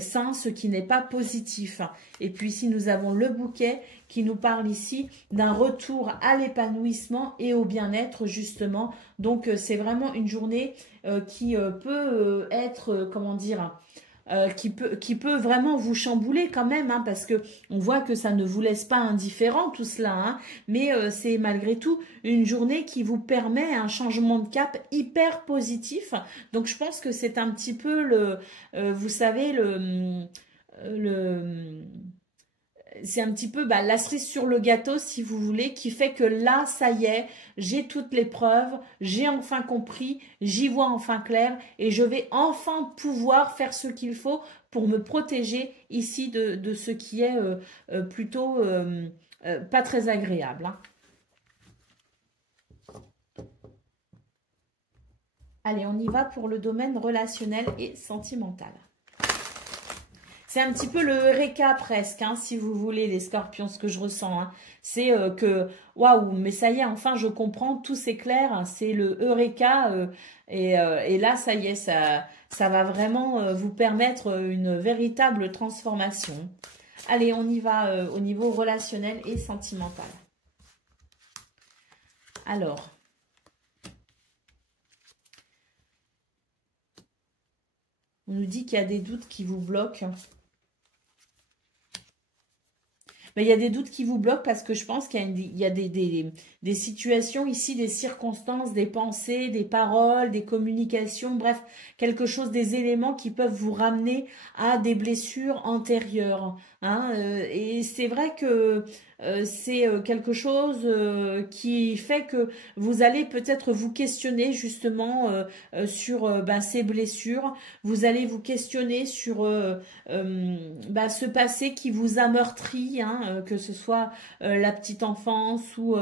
sain, ce qui n'est pas positif. Et puis ici, nous avons le bouquet qui nous parle ici d'un retour à l'épanouissement et au bien-être, justement. Donc, c'est vraiment une journée qui peut être, comment dire, qui peut vraiment vous chambouler quand même, hein, parce que on voit que ça ne vous laisse pas indifférent tout cela, hein, mais c'est malgré tout une journée qui vous permet un changement de cap hyper positif. Donc je pense que c'est un petit peu le, vous savez, le c'est un petit peu la cerise sur le gâteau, si vous voulez, qui fait que là, ça y est, j'ai toutes les preuves, j'ai enfin compris, j'y vois enfin clair et je vais enfin pouvoir faire ce qu'il faut pour me protéger ici de ce qui est plutôt pas très agréable, hein. Allez, on y va pour le domaine relationnel et sentimental. C'est un petit peu le Eureka presque, hein, si vous voulez, les scorpions, ce que je ressens, hein. C'est que, waouh, mais ça y est, enfin, je comprends, tout c'est clair, hein, c'est le Eureka, et là, ça y est, ça va vraiment vous permettre une véritable transformation. Allez, on y va au niveau relationnel et sentimental. Alors, on nous dit qu'il y a des doutes qui vous bloquent. Mais il y a des doutes qui vous bloquent parce que je pense qu'il y a des situations ici, des circonstances, des pensées, des paroles, des communications, bref, quelque chose, des éléments qui peuvent vous ramener à des blessures antérieures, hein, et c'est vrai que c'est quelque chose qui fait que vous allez peut-être vous questionner justement sur ces blessures. Vous allez vous questionner sur ce passé qui vous a meurtri, hein, que ce soit la petite enfance ou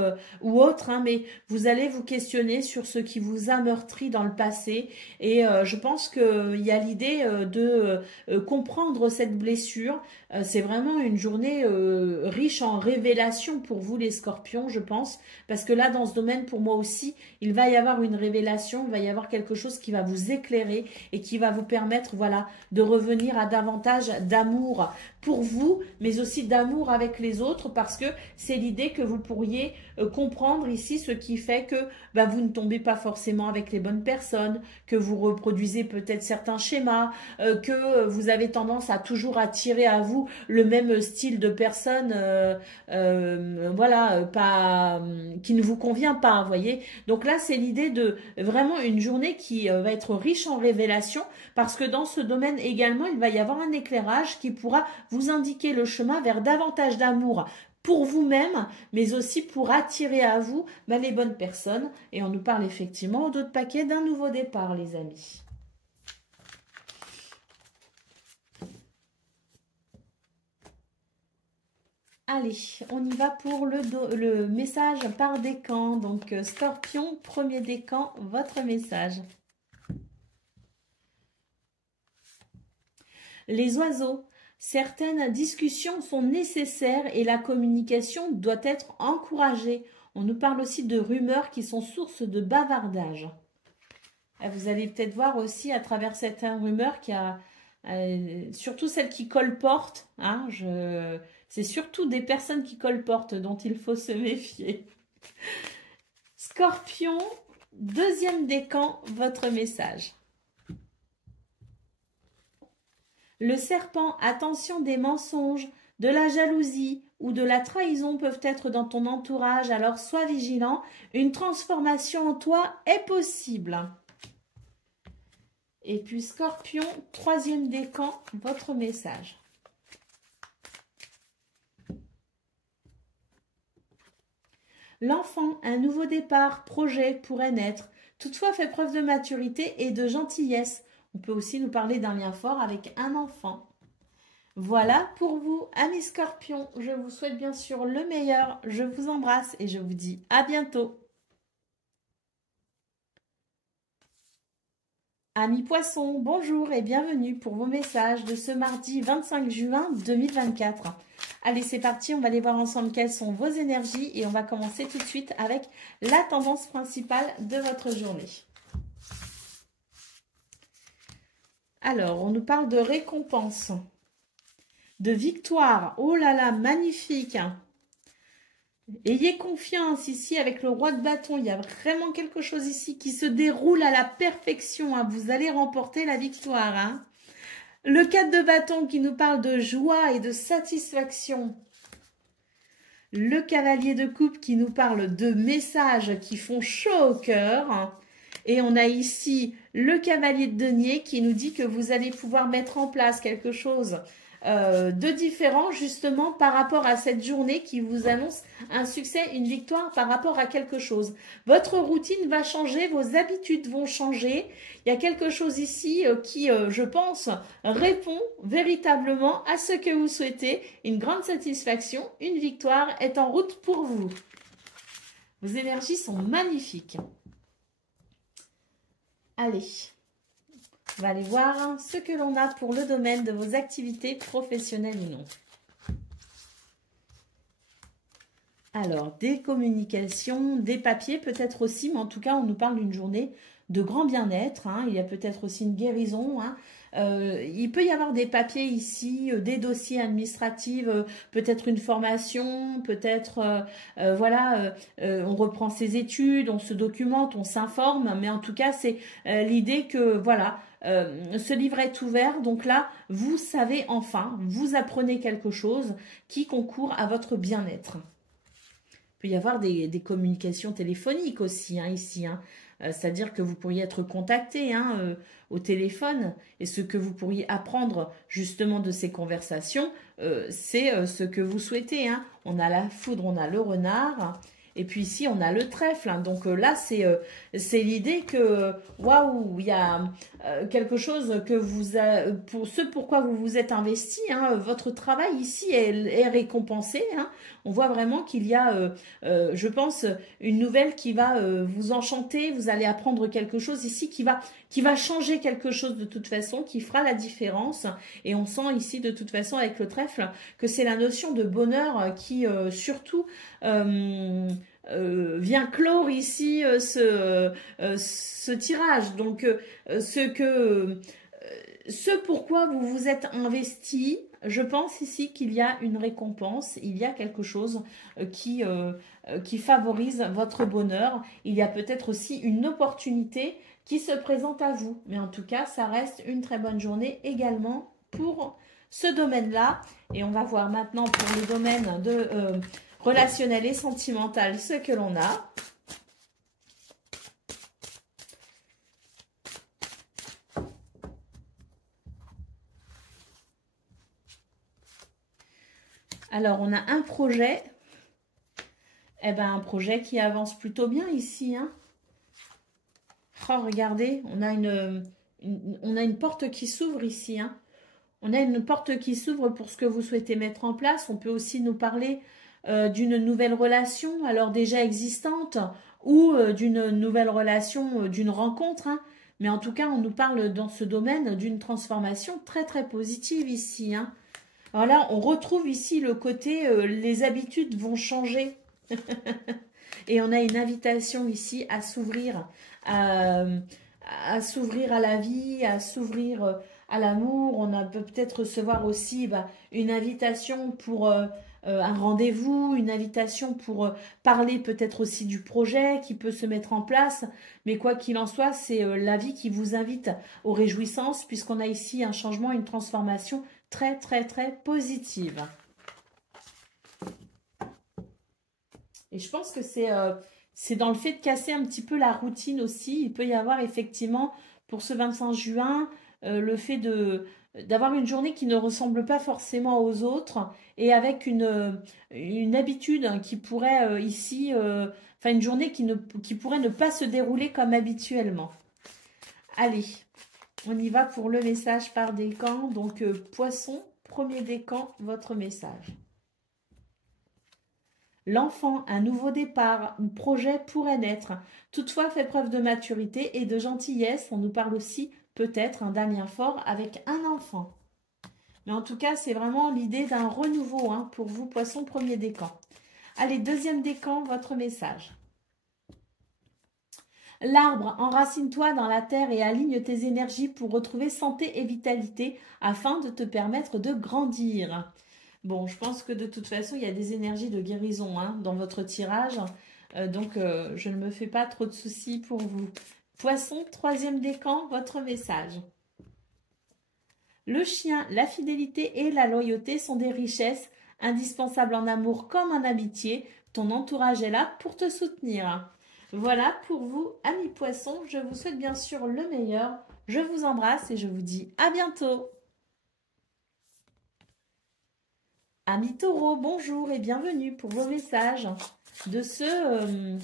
autre, hein, mais vous allez vous questionner sur ce qui vous a meurtri dans le passé. Et je pense qu'il y a l'idée de comprendre cette blessure. C'est vraiment une journée riche en révélations pour vous les scorpions, je pense, parce que là dans ce domaine, pour moi aussi, il va y avoir une révélation, il va y avoir quelque chose qui va vous éclairer et qui va vous permettre, voilà, de revenir à davantage d'amour pour vous, mais aussi d'amour avec les autres, parce que c'est l'idée que vous pourriez comprendre ici ce qui fait que vous ne tombez pas forcément avec les bonnes personnes, que vous reproduisez peut-être certains schémas, que vous avez tendance à toujours attirer à vous le même style de personne, voilà, qui ne vous convient pas, vous voyez. Donc là, c'est l'idée de vraiment une journée qui va être riche en révélations, parce que dans ce domaine également, il va y avoir un éclairage qui pourra vous indiquer le chemin vers davantage d'amour pour vous-même, mais aussi pour attirer à vous les bonnes personnes. Et on nous parle effectivement au dos de paquet d'un nouveau départ, les amis. Allez, on y va pour le message par décan. Donc, Scorpion, premier décan, votre message. Les oiseaux, certaines discussions sont nécessaires et la communication doit être encouragée. On nous parle aussi de rumeurs qui sont source de bavardage. Vous allez peut-être voir aussi à travers certaines rumeurs qu'il y a surtout celles qui colportent, hein, c'est surtout des personnes qui colportent dont il faut se méfier. Scorpion, deuxième décan, votre message. Le serpent, attention, des mensonges, de la jalousie ou de la trahison peuvent être dans ton entourage, alors sois vigilant, une transformation en toi est possible. Et puis Scorpion, troisième décan, votre message. L'enfant, un nouveau départ, projet pourrait naître. Toutefois, fait preuve de maturité et de gentillesse. On peut aussi nous parler d'un lien fort avec un enfant. Voilà pour vous, amis Scorpions. Je vous souhaite bien sûr le meilleur. Je vous embrasse et je vous dis à bientôt. Amis Poissons, bonjour et bienvenue pour vos messages de ce mardi 25 juin 2024. Allez, c'est parti, on va aller voir ensemble quelles sont vos énergies et on va commencer tout de suite avec la tendance principale de votre journée. Alors, on nous parle de récompense, de victoire. Oh là là, magnifique. Ayez confiance ici avec le roi de bâton. Il y a vraiment quelque chose ici qui se déroule à la perfection. Hein. Vous allez remporter la victoire. Hein. Le 4 de bâton qui nous parle de joie et de satisfaction. Le cavalier de coupe qui nous parle de messages qui font chaud au cœur. Et on a ici le cavalier de denier qui nous dit que vous allez pouvoir mettre en place quelque chose de différent justement par rapport à cette journée qui vous annonce un succès, une victoire par rapport à quelque chose. Votre routine va changer, vos habitudes vont changer. Il y a quelque chose ici qui, je pense, répond véritablement à ce que vous souhaitez. Une grande satisfaction, une victoire est en route pour vous. Vos énergies sont magnifiques. Allez, on va aller voir ce que l'on a pour le domaine de vos activités professionnelles ou non. Alors, des communications, des papiers peut-être aussi, mais en tout cas, on nous parle d'une journée de grand bien-être. Hein. Il y a peut-être aussi une guérison. Hein. Il peut y avoir des papiers ici, des dossiers administratifs, peut-être une formation, peut-être, voilà, on reprend ses études, on se documente, on s'informe, mais en tout cas, c'est l'idée que, voilà, ce livre est ouvert, donc là, vous savez enfin, vous apprenez quelque chose qui concourt à votre bien-être. Il peut y avoir des communications téléphoniques aussi, hein, ici, hein. C'est-à-dire que vous pourriez être contacté hein, au téléphone et ce que vous pourriez apprendre justement de ces conversations, c'est ce que vous souhaitez. Hein. On a la foudre, on a le renard et puis ici on a le trèfle. Hein. Donc là c'est l'idée que waouh, il y a quelque chose que vous pour ce pourquoi vous vous êtes investi. Hein, votre travail ici est récompensé. Hein. On voit vraiment qu'il y a, je pense, une nouvelle qui va vous enchanter. Vous allez apprendre quelque chose ici qui va changer quelque chose de toute façon, qui fera la différence. Et on sent ici de toute façon avec le trèfle que c'est la notion de bonheur qui surtout vient clore ici ce tirage. Donc ce pourquoi vous vous êtes investi, je pense ici qu'il y a une récompense, il y a quelque chose qui favorise votre bonheur. Il y a peut-être aussi une opportunité qui se présente à vous. Mais en tout cas, ça reste une très bonne journée également pour ce domaine-là. Et on va voir maintenant pour le domaine de relationnel et sentimental ce que l'on a. Alors, on a un projet, un projet qui avance plutôt bien ici. Hein. Oh, regardez, on a une porte qui s'ouvre ici. Hein. On a une porte qui s'ouvre pour ce que vous souhaitez mettre en place. On peut aussi nous parler d'une nouvelle relation, alors déjà existante, ou d'une nouvelle relation, d'une rencontre. Hein. Mais en tout cas, on nous parle dans ce domaine d'une transformation très très positive ici. Hein. Alors là, on retrouve ici le côté les habitudes vont changer. Et on a une invitation ici à s'ouvrir, à s'ouvrir à la vie, à s'ouvrir à l'amour. On peut peut-être recevoir aussi une invitation pour un rendez-vous, une invitation pour parler peut-être aussi du projet qui peut se mettre en place. Mais quoi qu'il en soit, c'est la vie qui vous invite aux réjouissances puisqu'on a ici un changement, une transformation très, très, très positive. Et je pense que c'est dans le fait de casser un petit peu la routine aussi. Il peut y avoir effectivement, pour ce 25 juin, le fait d'avoir une journée qui ne ressemble pas forcément aux autres et avec une habitude qui pourrait ici, enfin une journée qui pourrait ne pas se dérouler comme habituellement. Allez. On y va pour le message par décan. Donc, poisson, premier décan, votre message. L'enfant, un nouveau départ, un projet pourrait naître. Toutefois, fait preuve de maturité et de gentillesse. On nous parle aussi peut-être d'un lien fort avec un enfant. Mais en tout cas, c'est vraiment l'idée d'un renouveau hein, pour vous, poisson, premier décan. Allez, deuxième décan, votre message. L'arbre, enracine-toi dans la terre et aligne tes énergies pour retrouver santé et vitalité afin de te permettre de grandir. Bon, je pense que de toute façon, il y a des énergies de guérison hein, dans votre tirage. Donc, je ne me fais pas trop de soucis pour vous. Poisson, troisième décan, votre message. Le chien, la fidélité et la loyauté sont des richesses indispensables en amour comme en amitié. Ton entourage est là pour te soutenir. Voilà pour vous, amis poissons. Je vous souhaite bien sûr le meilleur. Je vous embrasse et je vous dis à bientôt. Amis taureaux, bonjour et bienvenue pour vos messages de ce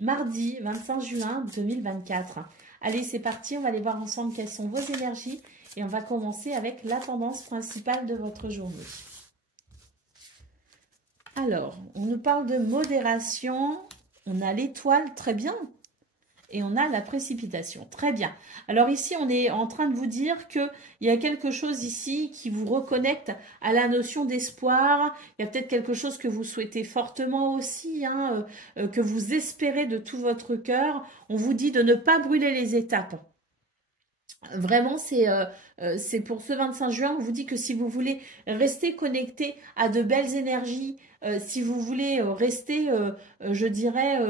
mardi 25 juin 2024. Allez, c'est parti, on va aller voir ensemble quelles sont vos énergies et on va commencer avec la tendance principale de votre journée. Alors, on nous parle de modération, on a l'étoile, très bien, et on a la précipitation, très bien. Alors ici, on est en train de vous dire qu'il y a quelque chose ici qui vous reconnecte à la notion d'espoir. Il y a peut-être quelque chose que vous souhaitez fortement aussi, hein, que vous espérez de tout votre cœur. On vous dit de ne pas brûler les étapes. Vraiment, c'est pour ce 25 juin, on vous dit que si vous voulez rester connecté à de belles énergies, si vous voulez rester, je dirais,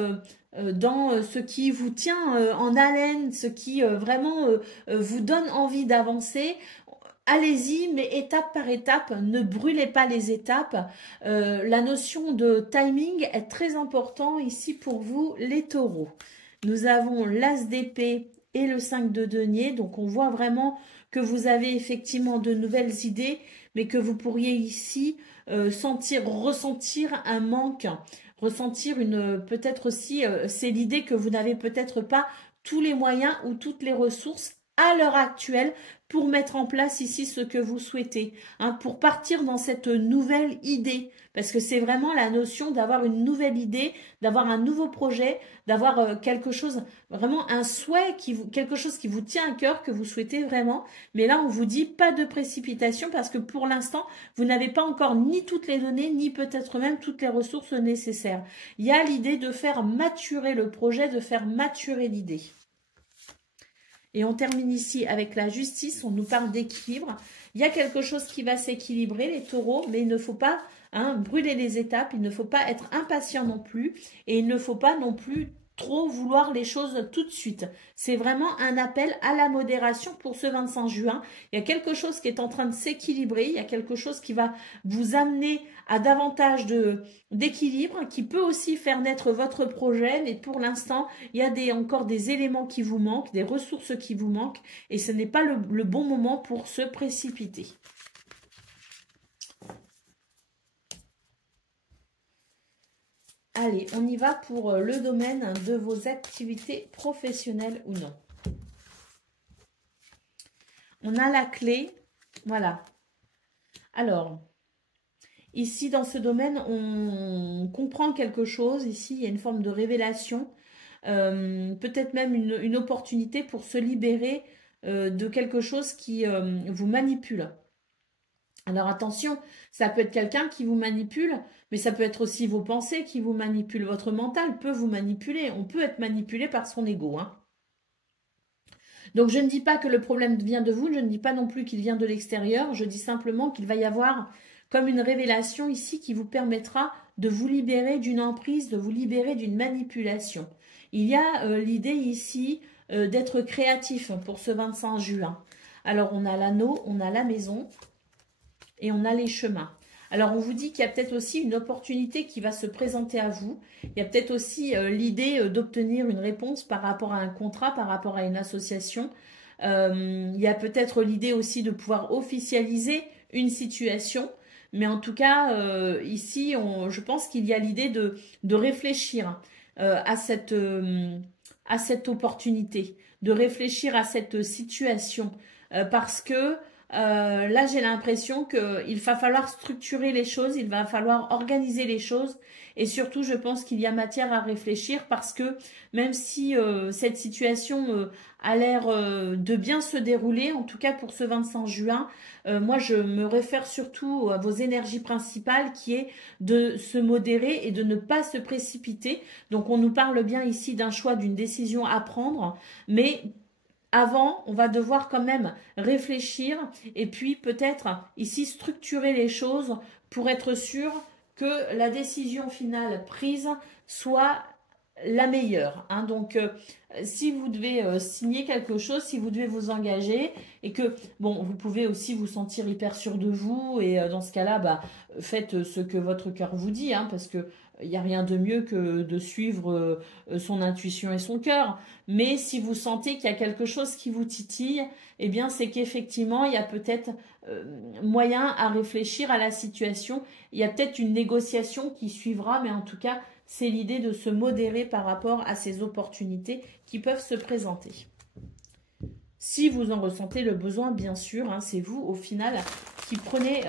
dans ce qui vous tient en haleine, ce qui vraiment vous donne envie d'avancer, allez-y, mais étape par étape, ne brûlez pas les étapes. La notion de timing est très important ici pour vous, les taureaux. Nous avons l'as d'épée et le 5 de denier, donc on voit vraiment que vous avez effectivement de nouvelles idées, mais que vous pourriez ici ressentir un manque, ressentir peut-être aussi, c'est l'idée que vous n'avez peut-être pas tous les moyens ou toutes les ressources à l'heure actuelle pour mettre en place ici ce que vous souhaitez, hein, pour partir dans cette nouvelle idée, parce que c'est vraiment la notion d'avoir une nouvelle idée, d'avoir un nouveau projet, d'avoir quelque chose, vraiment un souhait, quelque chose qui vous tient à cœur, que vous souhaitez vraiment, mais là on vous dit pas de précipitation, parce que pour l'instant, vous n'avez pas encore ni toutes les données, ni peut-être même toutes les ressources nécessaires. Il y a l'idée de faire maturer le projet, de faire maturer l'idée. Et on termine ici avec la justice, on nous parle d'équilibre. Il y a quelque chose qui va s'équilibrer, les taureaux, mais il ne faut pas brûler les étapes, il ne faut pas être impatient non plus, et il ne faut pas non plus trop vouloir les choses tout de suite. C'est vraiment un appel à la modération pour ce 25 juin. Il y a quelque chose qui est en train de s'équilibrer, il y a quelque chose qui va vous amener à davantage d'équilibre, qui peut aussi faire naître votre projet, mais pour l'instant, il y a encore des éléments qui vous manquent, des ressources qui vous manquent, et ce n'est pas le bon moment pour se précipiter. Allez, on y va pour le domaine de vos activités professionnelles ou non. On a la clé, voilà. Alors, ici dans ce domaine, on comprend quelque chose. Ici, il y a une forme de révélation, peut-être même une opportunité pour se libérer de quelque chose qui vous manipule. Alors attention, ça peut être quelqu'un qui vous manipule, mais ça peut être aussi vos pensées qui vous manipulent. Votre mental peut vous manipuler. On peut être manipulé par son ego. Hein. Donc je ne dis pas que le problème vient de vous, je ne dis pas non plus qu'il vient de l'extérieur. Je dis simplement qu'il va y avoir comme une révélation ici qui vous permettra de vous libérer d'une emprise, de vous libérer d'une manipulation. Il y a l'idée ici d'être créatif pour ce 25 juin. Alors on a l'anneau, on a la maison. Et on a les chemins. Alors, on vous dit qu'il y a peut-être aussi une opportunité qui va se présenter à vous. Il y a peut-être aussi l'idée d'obtenir une réponse par rapport à un contrat, par rapport à une association. Il y a peut-être l'idée aussi de pouvoir officialiser une situation. Mais en tout cas, ici, je pense qu'il y a l'idée de réfléchir à cette opportunité, de réfléchir à cette situation. Parce que Là, j'ai l'impression qu'il va falloir structurer les choses, il va falloir organiser les choses. Et surtout, je pense qu'il y a matière à réfléchir parce que même si cette situation a l'air de bien se dérouler, en tout cas pour ce 25 juin, moi, je me réfère surtout à vos énergies principales qui est de se modérer et de ne pas se précipiter. Donc, on nous parle bien ici d'un choix, d'une décision à prendre, mais avant, on va devoir quand même réfléchir et puis peut-être ici structurer les choses pour être sûr que la décision finale prise soit la meilleure. Hein. Donc, si vous devez signer quelque chose, si vous devez vous engager et que, bon, vous pouvez aussi vous sentir hyper sûr de vous et dans ce cas-là, bah, faites ce que votre cœur vous dit, hein, parce que il n'y a rien de mieux que de suivre son intuition et son cœur. Mais si vous sentez qu'il y a quelque chose qui vous titille, eh bien, c'est qu'effectivement, il y a peut-être moyen à réfléchir à la situation. Il y a peut-être une négociation qui suivra, mais en tout cas, c'est l'idée de se modérer par rapport à ces opportunités qui peuvent se présenter. Si vous en ressentez le besoin, bien sûr, hein, c'est vous, au final, qui prenez,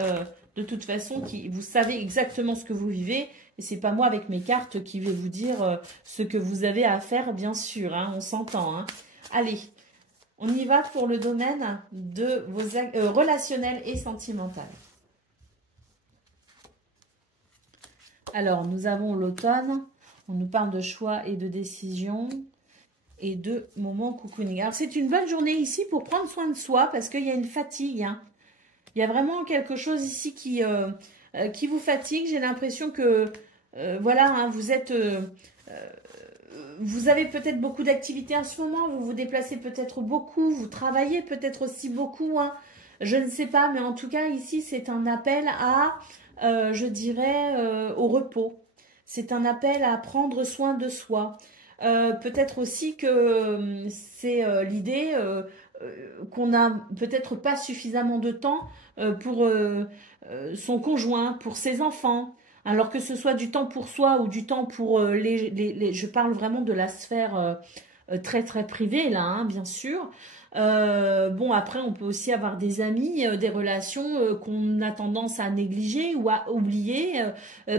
de toute façon, vous savez exactement ce que vous vivez. Et c'est pas moi, avec mes cartes, qui vais vous dire ce que vous avez à faire, bien sûr. Hein, on s'entend. Hein. Allez, on y va pour le domaine de vos relationnels et sentimental. Alors, nous avons l'automne. On nous parle de choix et de décision et de moments cocooning. Alors, c'est une bonne journée ici pour prendre soin de soi parce qu'il y a une fatigue. Hein. Il y a vraiment quelque chose ici qui vous fatigue. J'ai l'impression que, voilà, hein, vous avez peut-être beaucoup d'activités en ce moment. Vous vous déplacez peut-être beaucoup. Vous travaillez peut-être aussi beaucoup. Hein. Je ne sais pas, mais en tout cas, ici, c'est un appel à, je dirais, au repos. C'est un appel à prendre soin de soi. Peut-être aussi que c'est l'idée qu'on n'a peut-être pas suffisamment de temps pour son conjoint, pour ses enfants. Alors que ce soit du temps pour soi ou du temps pour je parle vraiment de la sphère très très privée là, hein, bien sûr. Bon, après, on peut aussi avoir des amis, des relations qu'on a tendance à négliger ou à oublier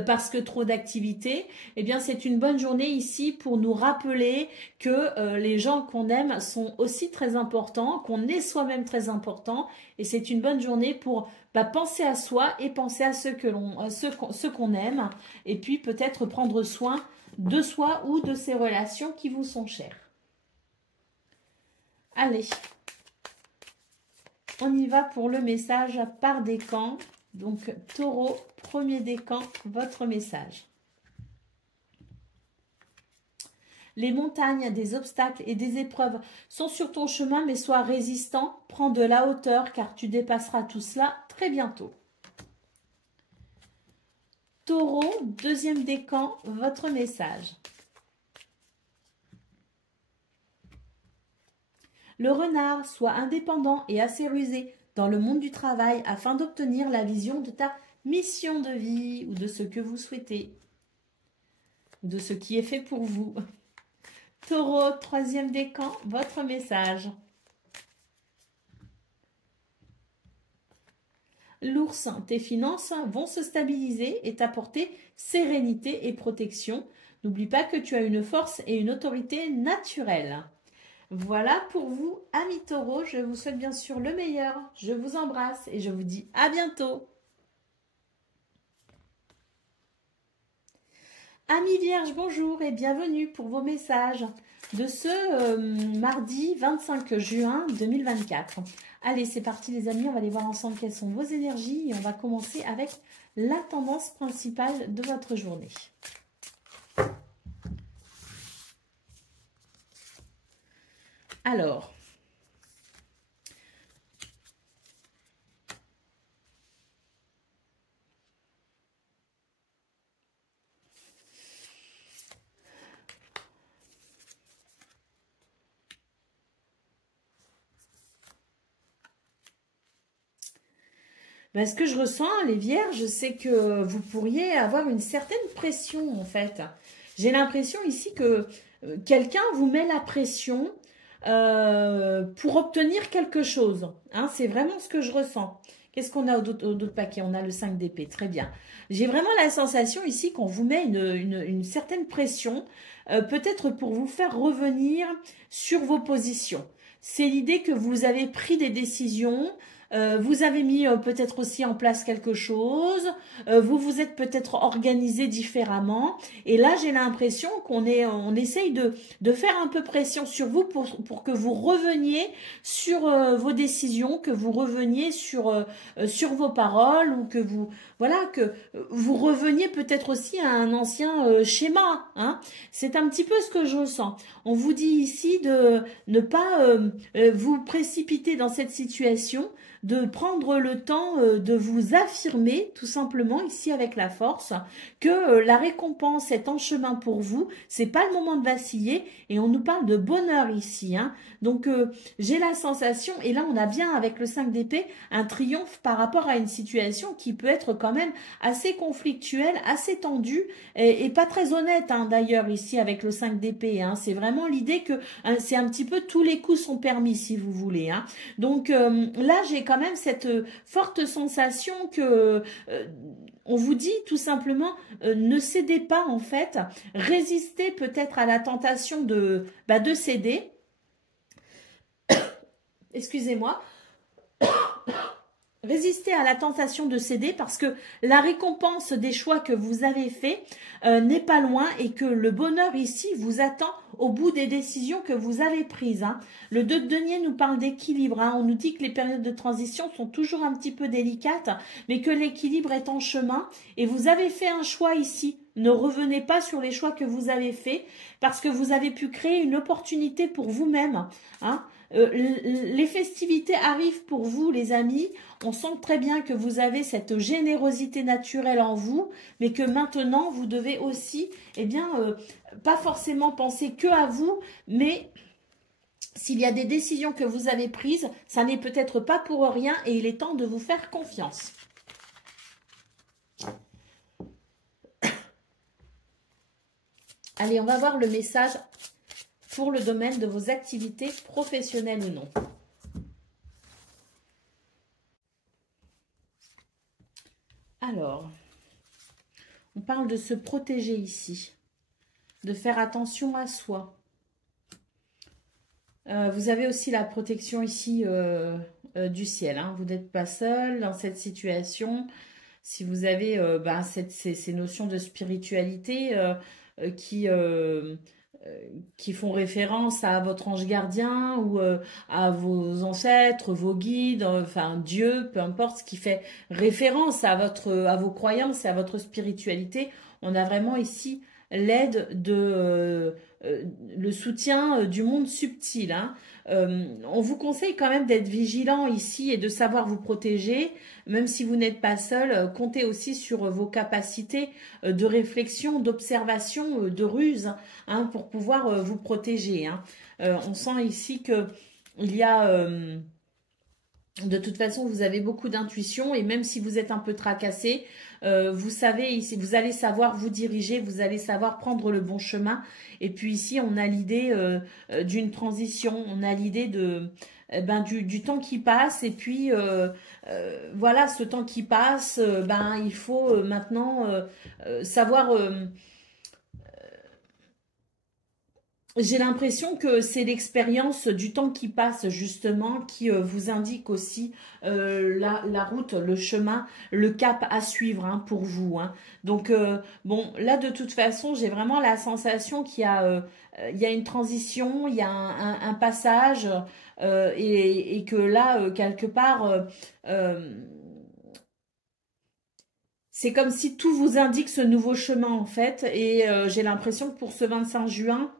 parce que trop d'activités. Eh bien, c'est une bonne journée ici pour nous rappeler que les gens qu'on aime sont aussi très importants, qu'on est soi-même très important. Et c'est une bonne journée pour penser à soi et penser à ceux qu'on aime. Et puis, peut-être prendre soin de soi ou de ses relations qui vous sont chères. Allez, on y va pour le message par décan. Donc, Taureau, premier décan, votre message. Les montagnes, des obstacles et des épreuves sont sur ton chemin, mais sois résistant, prends de la hauteur car tu dépasseras tout cela très bientôt. Taureau, deuxième décan, votre message. Le renard, sois indépendant et assez rusé dans le monde du travail afin d'obtenir la vision de ta mission de vie ou de ce que vous souhaitez, ou de ce qui est fait pour vous. Taureau, troisième décan, votre message. L'ours, tes finances vont se stabiliser et t'apporter sérénité et protection. N'oublie pas que tu as une force et une autorité naturelle. Voilà pour vous, amis taureaux. Je vous souhaite bien sûr le meilleur. Je vous embrasse et je vous dis à bientôt. Amis vierges, bonjour et bienvenue pour vos messages de ce mardi 25 juin 2024. Allez, c'est parti les amis, on va aller voir ensemble quelles sont vos énergies et on va commencer avec la tendance principale de votre journée. Alors, ce que je ressens, les vierges, c'est que vous pourriez avoir une certaine pression en fait. J'ai l'impression ici que quelqu'un vous met la pression pour obtenir quelque chose. Hein, c'est vraiment ce que je ressens. Qu'est-ce qu'on a au d'autres paquets? On a le 5 d'épée, très bien. J'ai vraiment la sensation ici qu'on vous met une certaine pression, peut-être pour vous faire revenir sur vos positions. C'est l'idée que vous avez pris des décisions, vous avez mis peut-être aussi en place quelque chose, vous vous êtes peut-être organisé différemment, et là j'ai l'impression on essaye de faire un peu pression sur vous pour que vous reveniez sur vos décisions, que vous reveniez sur vos paroles, ou que vous reveniez peut-être aussi à un ancien schéma. Hein. C'est un petit peu ce que je sens. On vous dit ici de ne pas vous précipiter dans cette situation, de prendre le temps de vous affirmer tout simplement ici avec la force que la récompense est en chemin pour vous, c'est pas le moment de vaciller, et on nous parle de bonheur ici. Hein. Donc j'ai la sensation, et là on a bien avec le 5 d'épée un triomphe par rapport à une situation qui peut être quand même assez conflictuelle, assez tendue et pas très honnête hein, d'ailleurs ici avec le 5 d'épée. Hein. C'est vraiment l'idée que hein, c'est un petit peu tous les coups sont permis si vous voulez. Hein. Donc là j'ai quand même cette forte sensation que on vous dit tout simplement ne cédez pas en fait, résistez peut-être à la tentation de céder. Excusez-moi. Résistez à la tentation de céder parce que la récompense des choix que vous avez faits n'est pas loin, et que le bonheur ici vous attend au bout des décisions que vous avez prises. Hein. Le 2 de denier nous parle d'équilibre. Hein. On nous dit que les périodes de transition sont toujours un petit peu délicates, mais que l'équilibre est en chemin, et vous avez fait un choix ici. Ne revenez pas sur les choix que vous avez faits parce que vous avez pu créer une opportunité pour vous-même. Hein. Les festivités arrivent pour vous, les amis. On sent très bien que vous avez cette générosité naturelle en vous, mais que maintenant, vous devez aussi, pas forcément penser que à vous, mais s'il y a des décisions que vous avez prises, ça n'est peut-être pas pour rien, et il est temps de vous faire confiance. Allez, on va voir le message pour le domaine de vos activités professionnelles ou non. Alors, on parle de se protéger ici, de faire attention à soi. Vous avez aussi la protection ici du ciel. Hein. Vous n'êtes pas seul dans cette situation. Si vous avez ces notions de spiritualité qui font référence à votre ange gardien ou à vos ancêtres, vos guides, enfin Dieu, peu importe, ce qui fait référence à vos croyances et à votre spiritualité. On a vraiment ici l'aide le soutien du monde subtil. Hein. On vous conseille quand même d'être vigilant ici et de savoir vous protéger, même si vous n'êtes pas seul. Comptez aussi sur vos capacités de réflexion, d'observation, de ruse, hein, pour pouvoir vous protéger. Hein. On sent ici que il y a de toute façon, vous avez beaucoup d'intuition, et même si vous êtes un peu tracassé, vous savez, ici, vous allez savoir vous diriger, vous allez savoir prendre le bon chemin. Et puis ici, on a l'idée d'une transition, on a l'idée du temps qui passe, et puis voilà, ce temps qui passe, il faut maintenant savoir... J'ai l'impression que c'est l'expérience du temps qui passe justement qui vous indique aussi la route, le chemin, le cap à suivre hein, pour vous. Hein. Donc bon, là de toute façon, j'ai vraiment la sensation qu'il y a une transition, il y a un passage et que là, quelque part... c'est comme si tout vous indique ce nouveau chemin en fait, et j'ai l'impression que pour ce 25 juin,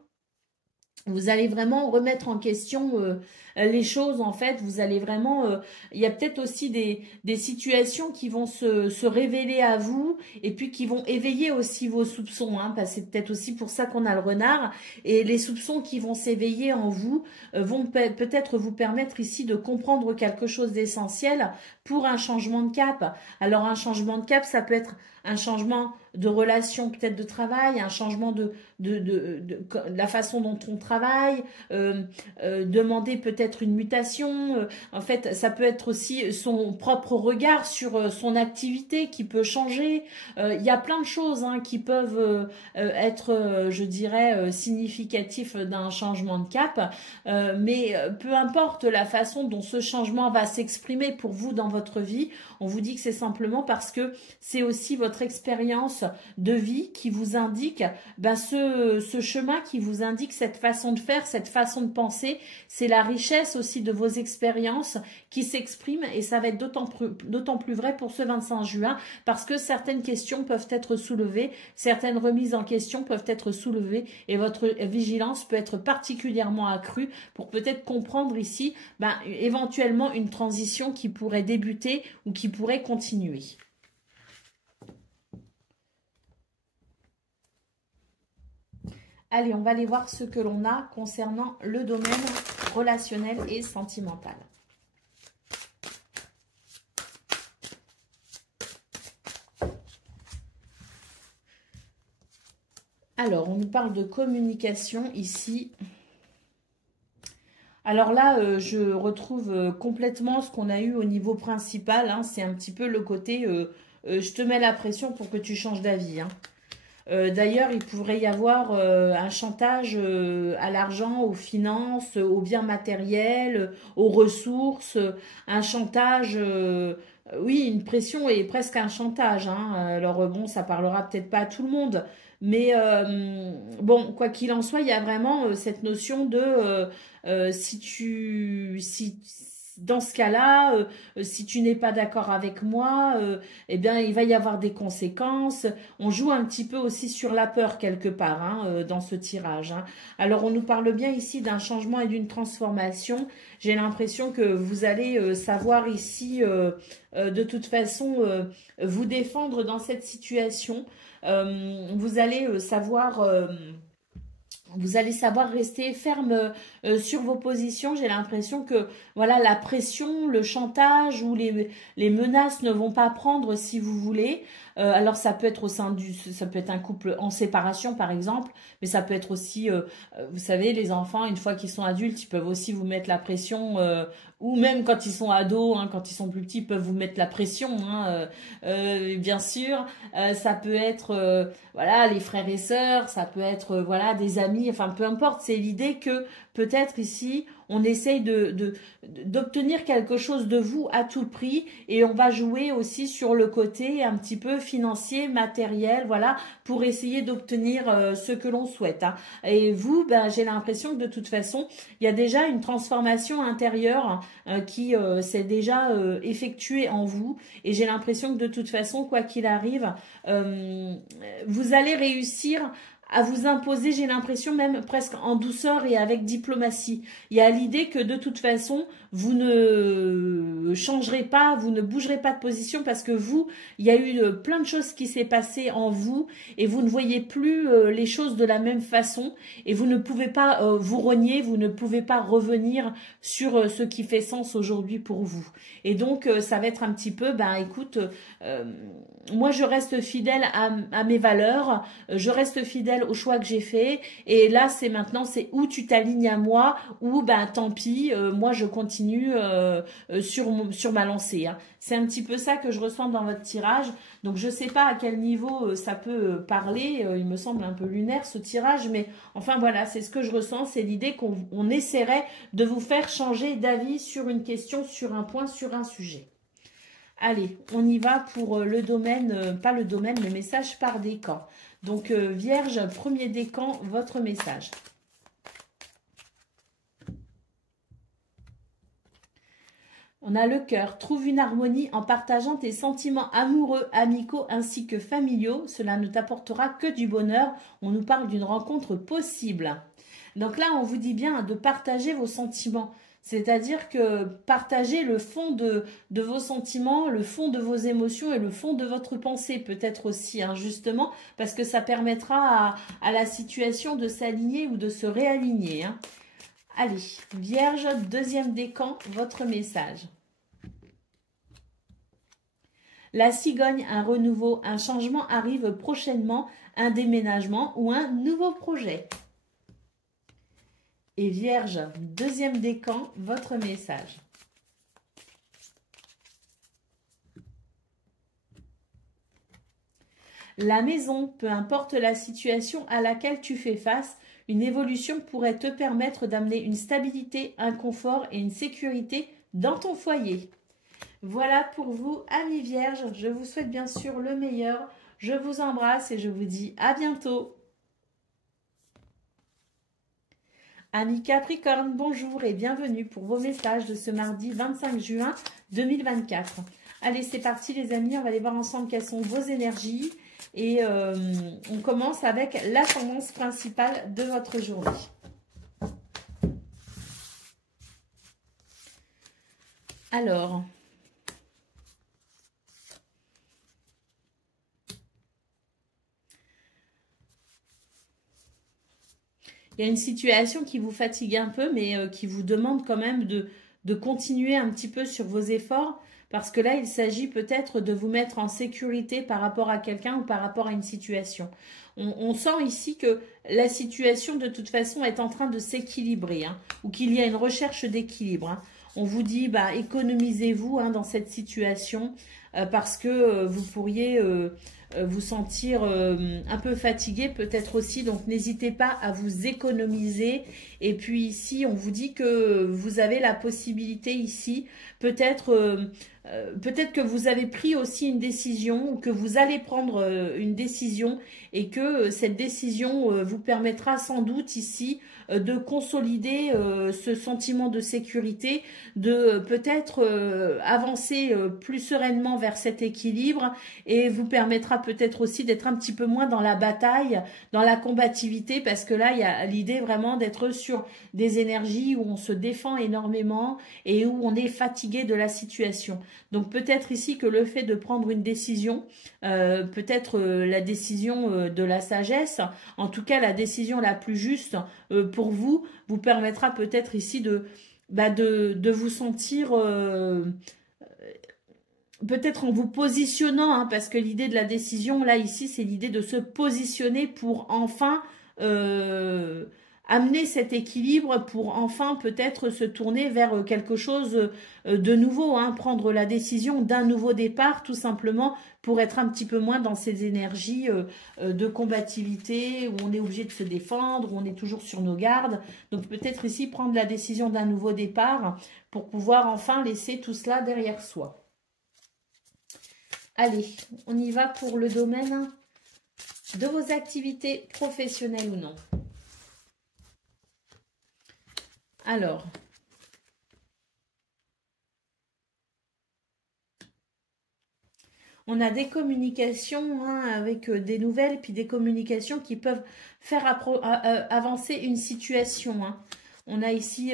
vous allez vraiment remettre en question les choses, en fait, vous allez vraiment... il y a peut-être aussi des situations qui vont se révéler à vous et puis qui vont éveiller aussi vos soupçons. Hein, parce que c'est peut-être aussi pour ça qu'on a le renard. Et les soupçons qui vont s'éveiller en vous vont peut-être vous permettre ici de comprendre quelque chose d'essentiel pour un changement de cap. Alors, un changement de cap, ça peut être un changement de relation, peut-être de travail, un changement de la façon dont on travaille, demander peut-être une mutation. En fait, ça peut être aussi son propre regard sur son activité qui peut changer. Il y a plein de choses hein, qui peuvent être, je dirais, significatifs d'un changement de cap. Mais peu importe la façon dont ce changement va s'exprimer pour vous dans votre vie, on vous dit que c'est simplement parce que c'est aussi votre expérience de vie qui vous indique ben, ce chemin, qui vous indique cette façon de faire, cette façon de penser. C'est la richesse aussi de vos expériences qui s'expriment et ça va être d'autant plus vrai pour ce 25 juin parce que certaines questions peuvent être soulevées, certaines remises en question peuvent être soulevées et votre vigilance peut être particulièrement accrue pour peut-être comprendre ici ben, éventuellement une transition qui pourrait débuter ou qui pourrait continuer. Allez, on va aller voir ce que l'on a concernant le domaine relationnel et sentimental. Alors, on nous parle de communication ici. Alors là, je retrouve complètement ce qu'on a eu au niveau principal. Hein. C'est un petit peu le côté je te mets la pression pour que tu changes d'avis. Hein. D'ailleurs, il pourrait y avoir un chantage à l'argent, aux finances, aux biens matériels, aux ressources, un chantage, oui, une pression et presque un chantage. Hein. Alors bon, ça parlera peut-être pas à tout le monde, mais bon, quoi qu'il en soit, il y a vraiment cette notion de dans ce cas-là, si tu n'es pas d'accord avec moi, eh bien, il va y avoir des conséquences. On joue un petit peu aussi sur la peur quelque part hein, dans ce tirage. Hein. Alors, on nous parle bien ici d'un changement et d'une transformation. J'ai l'impression que vous allez savoir ici, de toute façon, vous défendre dans cette situation. Vous allez savoir... vous allez savoir rester ferme sur vos positions. J'ai l'impression que voilà la pression, le chantage ou les menaces ne vont pas prendre si vous voulez. Alors ça peut être ça peut être un couple en séparation par exemple, mais ça peut être aussi, vous savez, les enfants une fois qu'ils sont adultes, ils peuvent aussi vous mettre la pression. Ou même quand ils sont ados, hein, quand ils sont plus petits, ils peuvent vous mettre la pression, hein, bien sûr. Ça peut être, voilà, les frères et sœurs, ça peut être, voilà, des amis, enfin, peu importe. C'est l'idée que peut-être ici, on essaye d'obtenir quelque chose de vous à tout prix et on va jouer aussi sur le côté un petit peu financier, matériel, voilà, pour essayer d'obtenir ce que l'on souhaite. Hein. Et vous, ben, j'ai l'impression que de toute façon, il y a déjà une transformation intérieure qui s'est déjà effectuée en vous et j'ai l'impression que de toute façon, quoi qu'il arrive, vous allez réussir à vous imposer, j'ai l'impression même presque en douceur et avec diplomatie. Il y a l'idée que de toute façon, vous ne changerez pas, vous ne bougerez pas de position parce que vous, il y a eu plein de choses qui s'est passé en vous et vous ne voyez plus les choses de la même façon et vous ne pouvez pas vous renier, vous ne pouvez pas revenir sur ce qui fait sens aujourd'hui pour vous. Et donc, ça va être un petit peu, ben écoute, moi je reste fidèle à mes valeurs, je reste fidèle au choix que j'ai fait et là c'est maintenant c'est où tu t'alignes à moi ou ben tant pis moi je continue sur ma lancée hein. C'est un petit peu ça que je ressens dans votre tirage donc je sais pas à quel niveau ça peut parler il me semble un peu lunaire ce tirage mais enfin voilà c'est ce que je ressens c'est l'idée qu'on essaierait de vous faire changer d'avis sur une question sur un point sur un sujet. Allez, on y va pour le domaine, pas le domaine, le message par décan. Donc, Vierge, premier décan, votre message. On a le cœur. Trouve une harmonie en partageant tes sentiments amoureux, amicaux ainsi que familiaux. Cela ne t'apportera que du bonheur. On nous parle d'une rencontre possible. Donc là, on vous dit bien de partager vos sentiments. C'est-à-dire que partagez le fond de vos sentiments, le fond de vos émotions et le fond de votre pensée, peut-être aussi, hein, justement, parce que ça permettra à la situation de s'aligner ou de se réaligner. Hein. Allez, Vierge, deuxième décan, votre message. La cigogne, un renouveau, un changement arrive prochainement, un déménagement ou un nouveau projet. Et Vierge, deuxième décan, votre message. La maison, peu importe la situation à laquelle tu fais face, une évolution pourrait te permettre d'amener une stabilité, un confort et une sécurité dans ton foyer. Voilà pour vous, amis vierges. Je vous souhaite bien sûr le meilleur. Je vous embrasse et je vous dis à bientôt. Amis Capricorne, bonjour et bienvenue pour vos messages de ce mardi 25 juin 2024. Allez, c'est parti les amis, on va aller voir ensemble quelles sont vos énergies. Et on commence avec la tendance principale de votre journée. Alors, il y a une situation qui vous fatigue un peu, mais qui vous demande quand même de continuer un petit peu sur vos efforts. Parce que là, il s'agit peut-être de vous mettre en sécurité par rapport à quelqu'un ou par rapport à une situation. On sent ici que la situation, de toute façon, est en train de s'équilibrer, hein, ou qu'il y a une recherche d'équilibre. Hein. On vous dit, bah, économisez-vous hein, dans cette situation parce que vous pourriez vous sentir un peu fatigué peut-être aussi. Donc, n'hésitez pas à vous économiser. Et puis ici, on vous dit que vous avez la possibilité ici, peut-être que vous avez pris aussi une décision ou que vous allez prendre une décision et que cette décision vous permettra sans doute ici de consolider ce sentiment de sécurité, de peut-être avancer plus sereinement vers cet équilibre et vous permettra peut-être aussi d'être un petit peu moins dans la bataille, dans la combativité parce que là, il y a l'idée vraiment d'être sur des énergies où on se défend énormément et où on est fatigué de la situation. Donc peut-être ici que le fait de prendre une décision, peut-être la décision de la sagesse, en tout cas la décision la plus juste pour vous, vous permettra peut-être ici de vous sentir peut-être en vous positionnant, hein, parce que l'idée de la décision, là, ici, c'est l'idée de se positionner pour enfin amener cet équilibre, pour enfin peut-être se tourner vers quelque chose de nouveau, hein, prendre la décision d'un nouveau départ, tout simplement, pour être un petit peu moins dans ces énergies de combativité, où on est obligé de se défendre, où on est toujours sur nos gardes. Donc peut-être ici, prendre la décision d'un nouveau départ, pour pouvoir enfin laisser tout cela derrière soi. Allez, on y va pour le domaine de vos activités professionnelles ou non. Alors, on a des communications hein, avec des nouvelles, puis des communications qui peuvent faire avancer une situation. Hein. On a ici,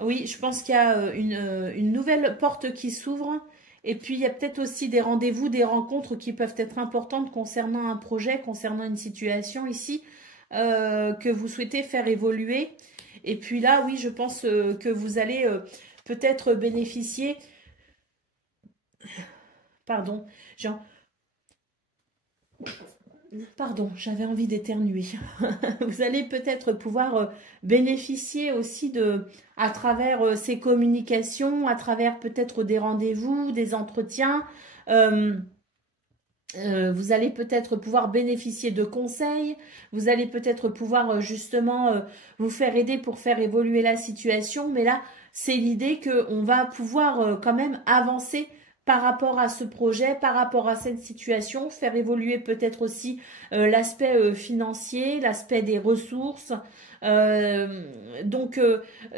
oui, je pense qu'il y a une nouvelle porte qui s'ouvre. Et puis, il y a peut-être aussi des rendez-vous, des rencontres qui peuvent être importantes concernant un projet, concernant une situation ici, que vous souhaitez faire évoluer. Et puis là, oui, je pense que vous allez peut-être bénéficier... Pardon, Pardon, j'avais envie d'éternuer. Vous allez peut-être pouvoir bénéficier aussi à travers ces communications, à travers peut-être des rendez-vous, des entretiens. Vous allez peut-être pouvoir bénéficier de conseils. Vous allez peut-être pouvoir justement vous faire aider pour faire évoluer la situation. Mais là, c'est l'idée qu'on va pouvoir quand même avancer par rapport à ce projet, par rapport à cette situation, faire évoluer peut-être aussi l'aspect financier, l'aspect des ressources. Donc,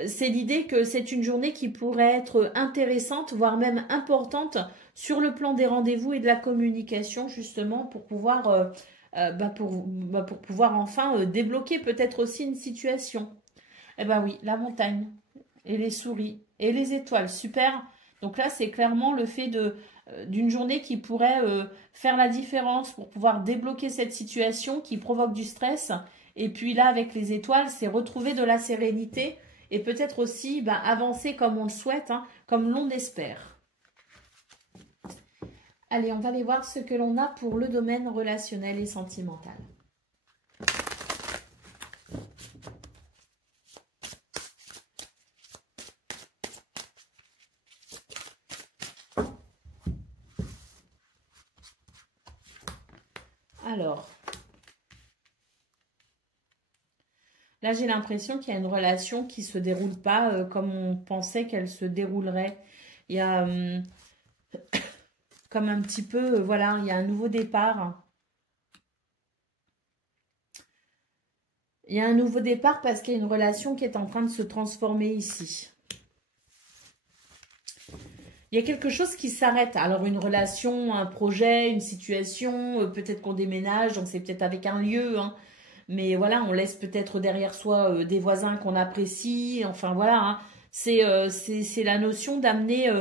c'est l'idée que c'est une journée qui pourrait être intéressante, voire même importante sur le plan des rendez-vous et de la communication, justement, pour pouvoir, pour pouvoir enfin débloquer peut-être aussi une situation. Eh ben oui, la montagne. et les souris et les étoiles. Super. Donc là, c'est clairement le fait d'une journée qui pourrait faire la différence pour pouvoir débloquer cette situation qui provoque du stress. Et puis là, avec les étoiles, c'est retrouver de la sérénité et peut-être aussi avancer comme on le souhaite, hein, comme l'on espère. Allez, on va aller voir ce que l'on a pour le domaine relationnel et sentimental. Alors, là, j'ai l'impression qu'il y a une relation qui ne se déroule pas comme on pensait qu'elle se déroulerait. Il y a comme un petit peu, voilà, il y a un nouveau départ. Il y a un nouveau départ parce qu'il y a une relation qui est en train de se transformer ici. Il y a quelque chose qui s'arrête. Alors, une relation, un projet, une situation, peut-être qu'on déménage, donc c'est peut-être avec un lieu, hein. Mais voilà, on laisse peut-être derrière soi des voisins qu'on apprécie. Enfin, voilà, hein. C'est la notion d'amener,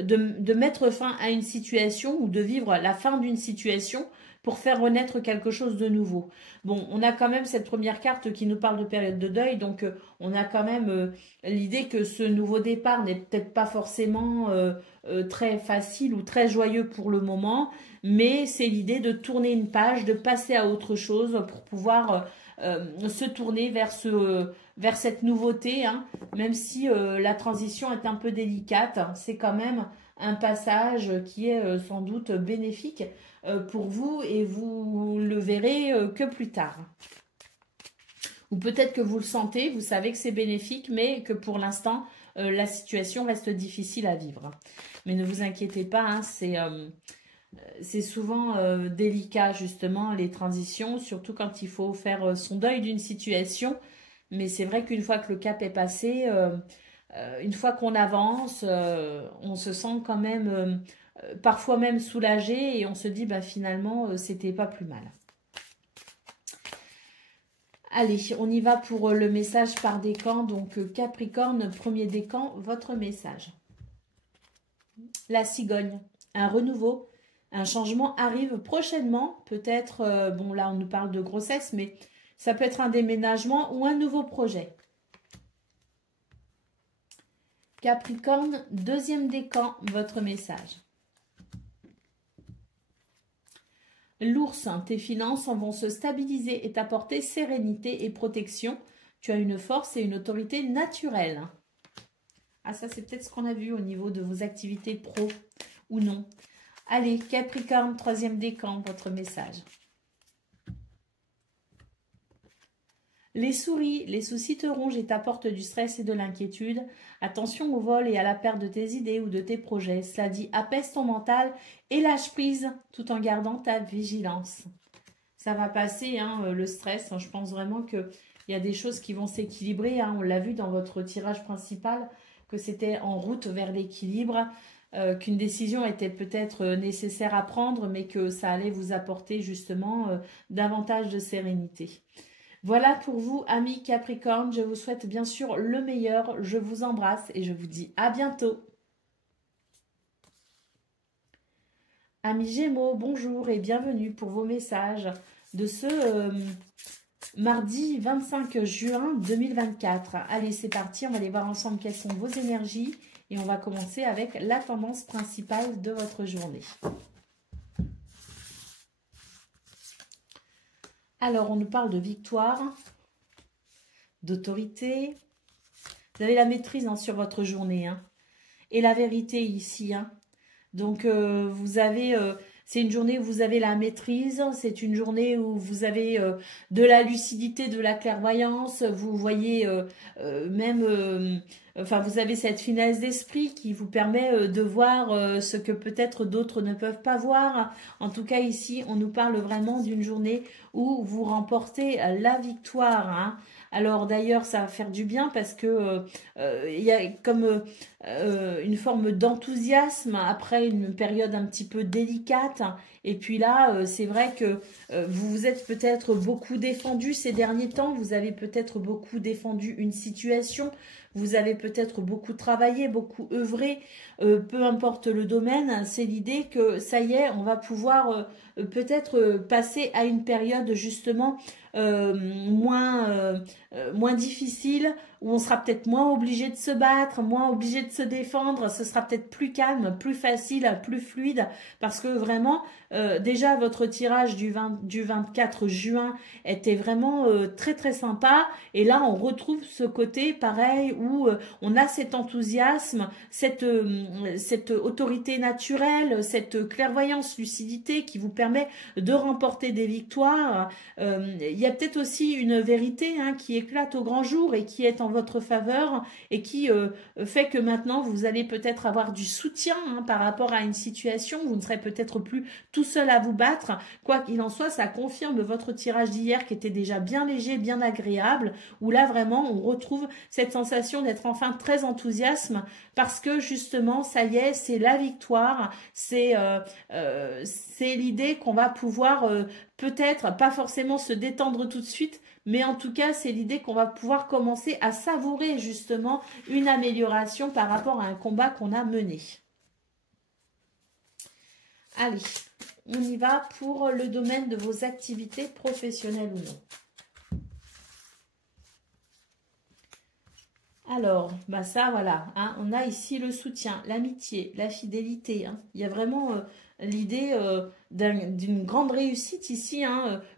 de mettre fin à une situation ou de vivre la fin d'une situation pour faire renaître quelque chose de nouveau. Bon, on a quand même cette première carte qui nous parle de période de deuil, donc on a quand même l'idée que ce nouveau départ n'est peut-être pas forcément très facile ou très joyeux pour le moment, mais c'est l'idée de tourner une page, de passer à autre chose pour pouvoir se tourner vers cette nouveauté, hein, même si la transition est un peu délicate, c'est quand même un passage qui est sans doute bénéfique pour vous et vous le verrez que plus tard. Ou peut-être que vous le sentez, vous savez que c'est bénéfique, mais que pour l'instant, la situation reste difficile à vivre. Mais ne vous inquiétez pas, hein, c'est souvent délicat justement les transitions, surtout quand il faut faire son deuil d'une situation. Mais c'est vrai qu'une fois que le cap est passé, une fois qu'on avance, on se sent quand même parfois même soulagé et on se dit finalement c'était pas plus mal. Allez, on y va pour le message par décan. Donc Capricorne, premier décan, votre message. La cigogne, un renouveau, un changement arrive prochainement. Peut-être, bon là on nous parle de grossesse, mais ça peut être un déménagement ou un nouveau projet. Capricorne, deuxième décan, votre message. L'ours, tes finances vont se stabiliser et t'apporter sérénité et protection. Tu as une force et une autorité naturelle. Ah, ça, c'est peut-être ce qu'on a vu au niveau de vos activités pro ou non. Allez, Capricorne, troisième décan, votre message. Les souris, les soucis te rongent et t'apportent du stress et de l'inquiétude. Attention au vol et à la perte de tes idées ou de tes projets. Cela dit, apaise ton mental et lâche prise tout en gardant ta vigilance. Ça va passer, hein, le stress. Je pense vraiment qu'il y a des choses qui vont s'équilibrer. Hein. On l'a vu dans votre tirage principal que c'était en route vers l'équilibre, qu'une décision était peut-être nécessaire à prendre, mais que ça allait vous apporter justement davantage de sérénité. Voilà pour vous, amis Capricorne. Je vous souhaite bien sûr le meilleur. Je vous embrasse et je vous dis à bientôt. Amis Gémeaux, bonjour et bienvenue pour vos messages de ce mardi 25 juin 2024. Allez, c'est parti. On va aller voir ensemble quelles sont vos énergies et on va commencer avec la tendance principale de votre journée. Alors, on nous parle de victoire, d'autorité. Vous avez la maîtrise sur votre journée. Hein, et la vérité ici. Hein. Donc, vous avez... c'est une journée où vous avez la maîtrise. C'est une journée où vous avez de la lucidité, de la clairvoyance. Vous voyez même... Enfin, vous avez cette finesse d'esprit qui vous permet de voir ce que peut-être d'autres ne peuvent pas voir. En tout cas, ici, on nous parle vraiment d'une journée où vous remportez la victoire. Hein. Alors d'ailleurs, ça va faire du bien parce que il y a comme une forme d'enthousiasme après une période un petit peu délicate. Et puis là, c'est vrai que vous vous êtes peut-être beaucoup défendu ces derniers temps. Vous avez peut-être beaucoup défendu une situation. vous avez peut-être beaucoup travaillé, beaucoup œuvré, peu importe le domaine, c'est l'idée que ça y est, on va pouvoir peut-être passer à une période justement moins difficile, où on sera peut-être moins obligé de se battre, moins obligé de se défendre, ce sera peut-être plus calme, plus facile, plus fluide, parce que vraiment, déjà votre tirage du 24 juin était vraiment très très sympa, et là on retrouve ce côté pareil où on a cet enthousiasme, cette autorité naturelle, cette clairvoyance, lucidité qui vous permet de remporter des victoires. Il y a peut-être aussi une vérité qui éclate au grand jour et qui est en votre faveur et qui fait que maintenant vous allez peut-être avoir du soutien par rapport à une situation. Vous ne serez peut-être plus tout seul à vous battre. Quoi qu'il en soit, ça confirme votre tirage d'hier qui était déjà bien léger, bien agréable, où là vraiment on retrouve cette sensation d'être enfin très enthousiasme parce que justement ça y est, c'est la victoire, c'est l'idée qu'on va pouvoir peut-être pas forcément se détendre tout de suite, mais en tout cas, c'est l'idée qu'on va pouvoir commencer à savourer justement une amélioration par rapport à un combat qu'on a mené. Allez, on y va pour le domaine de vos activités professionnelles ou non. Alors, bah ça, voilà, on a ici le soutien, l'amitié, la fidélité. Il y a vraiment l'idée d'une grande réussite ici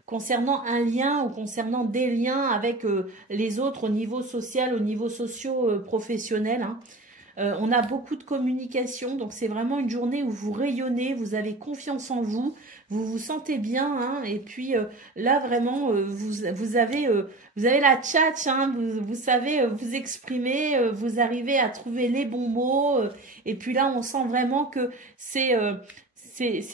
concernant un lien ou concernant des liens avec les autres au niveau social, au niveau socio-professionnel. On a beaucoup de communication, donc c'est vraiment une journée où vous rayonnez, vous avez confiance en vous, vous vous sentez bien, et puis là vraiment vous avez la tchatch, vous savez vous exprimer, vous arrivez à trouver les bons mots, et puis là on sent vraiment que c'est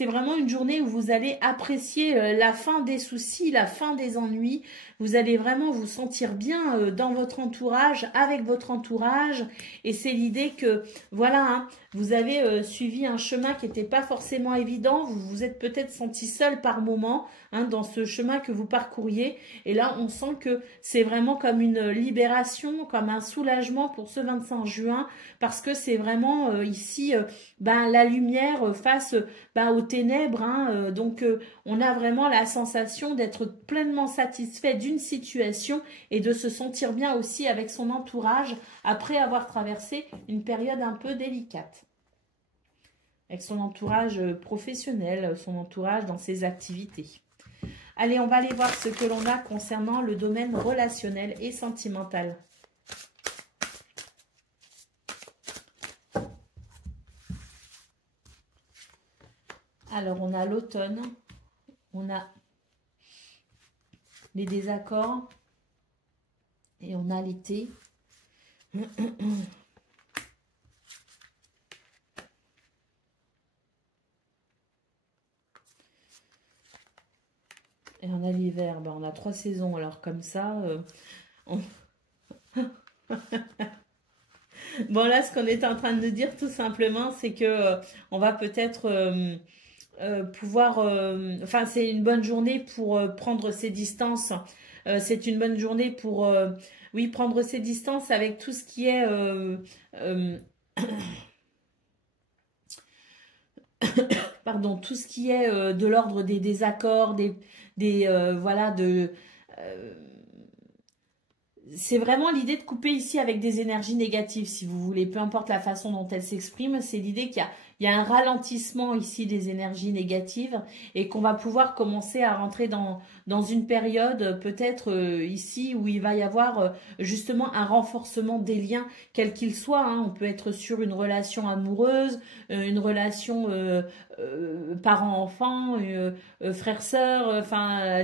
vraiment une journée où vous allez apprécier la fin des soucis, la fin des ennuis. Vous allez vraiment vous sentir bien dans votre entourage, avec votre entourage. Et c'est l'idée que, voilà, vous avez suivi un chemin qui n'était pas forcément évident. Vous vous êtes peut-être senti seul par moment dans ce chemin que vous parcouriez. Et là, on sent que c'est vraiment comme une libération, comme un soulagement pour ce 25 juin. Parce que c'est vraiment ici la lumière face aux ténèbres. Donc, on a vraiment la sensation d'être pleinement satisfait d'une situation et de se sentir bien aussi avec son entourage après avoir traversé une période un peu délicate. Avec son entourage professionnel, son entourage dans ses activités. Allez, on va aller voir ce que l'on a concernant le domaine relationnel et sentimental. Alors, on a l'automne, on a les désaccords et on a l'été. Et on a l'hiver. On a 3 saisons. Alors comme ça, bon là, ce qu'on est en train de nous dire tout simplement, c'est que on va peut-être pouvoir, c'est une bonne journée pour prendre ses distances. C'est une bonne journée pour, oui, prendre ses distances avec tout ce qui est, pardon, tout ce qui est de l'ordre des désaccords, c'est vraiment l'idée de couper ici avec des énergies négatives, si vous voulez, peu importe la façon dont elles s'expriment, c'est l'idée qu'il y a un ralentissement ici des énergies négatives et qu'on va pouvoir commencer à rentrer dans une période peut-être ici où il va y avoir justement un renforcement des liens, quels qu'ils soient. On peut être sur une relation amoureuse, une relation parents-enfants, frères-sœurs,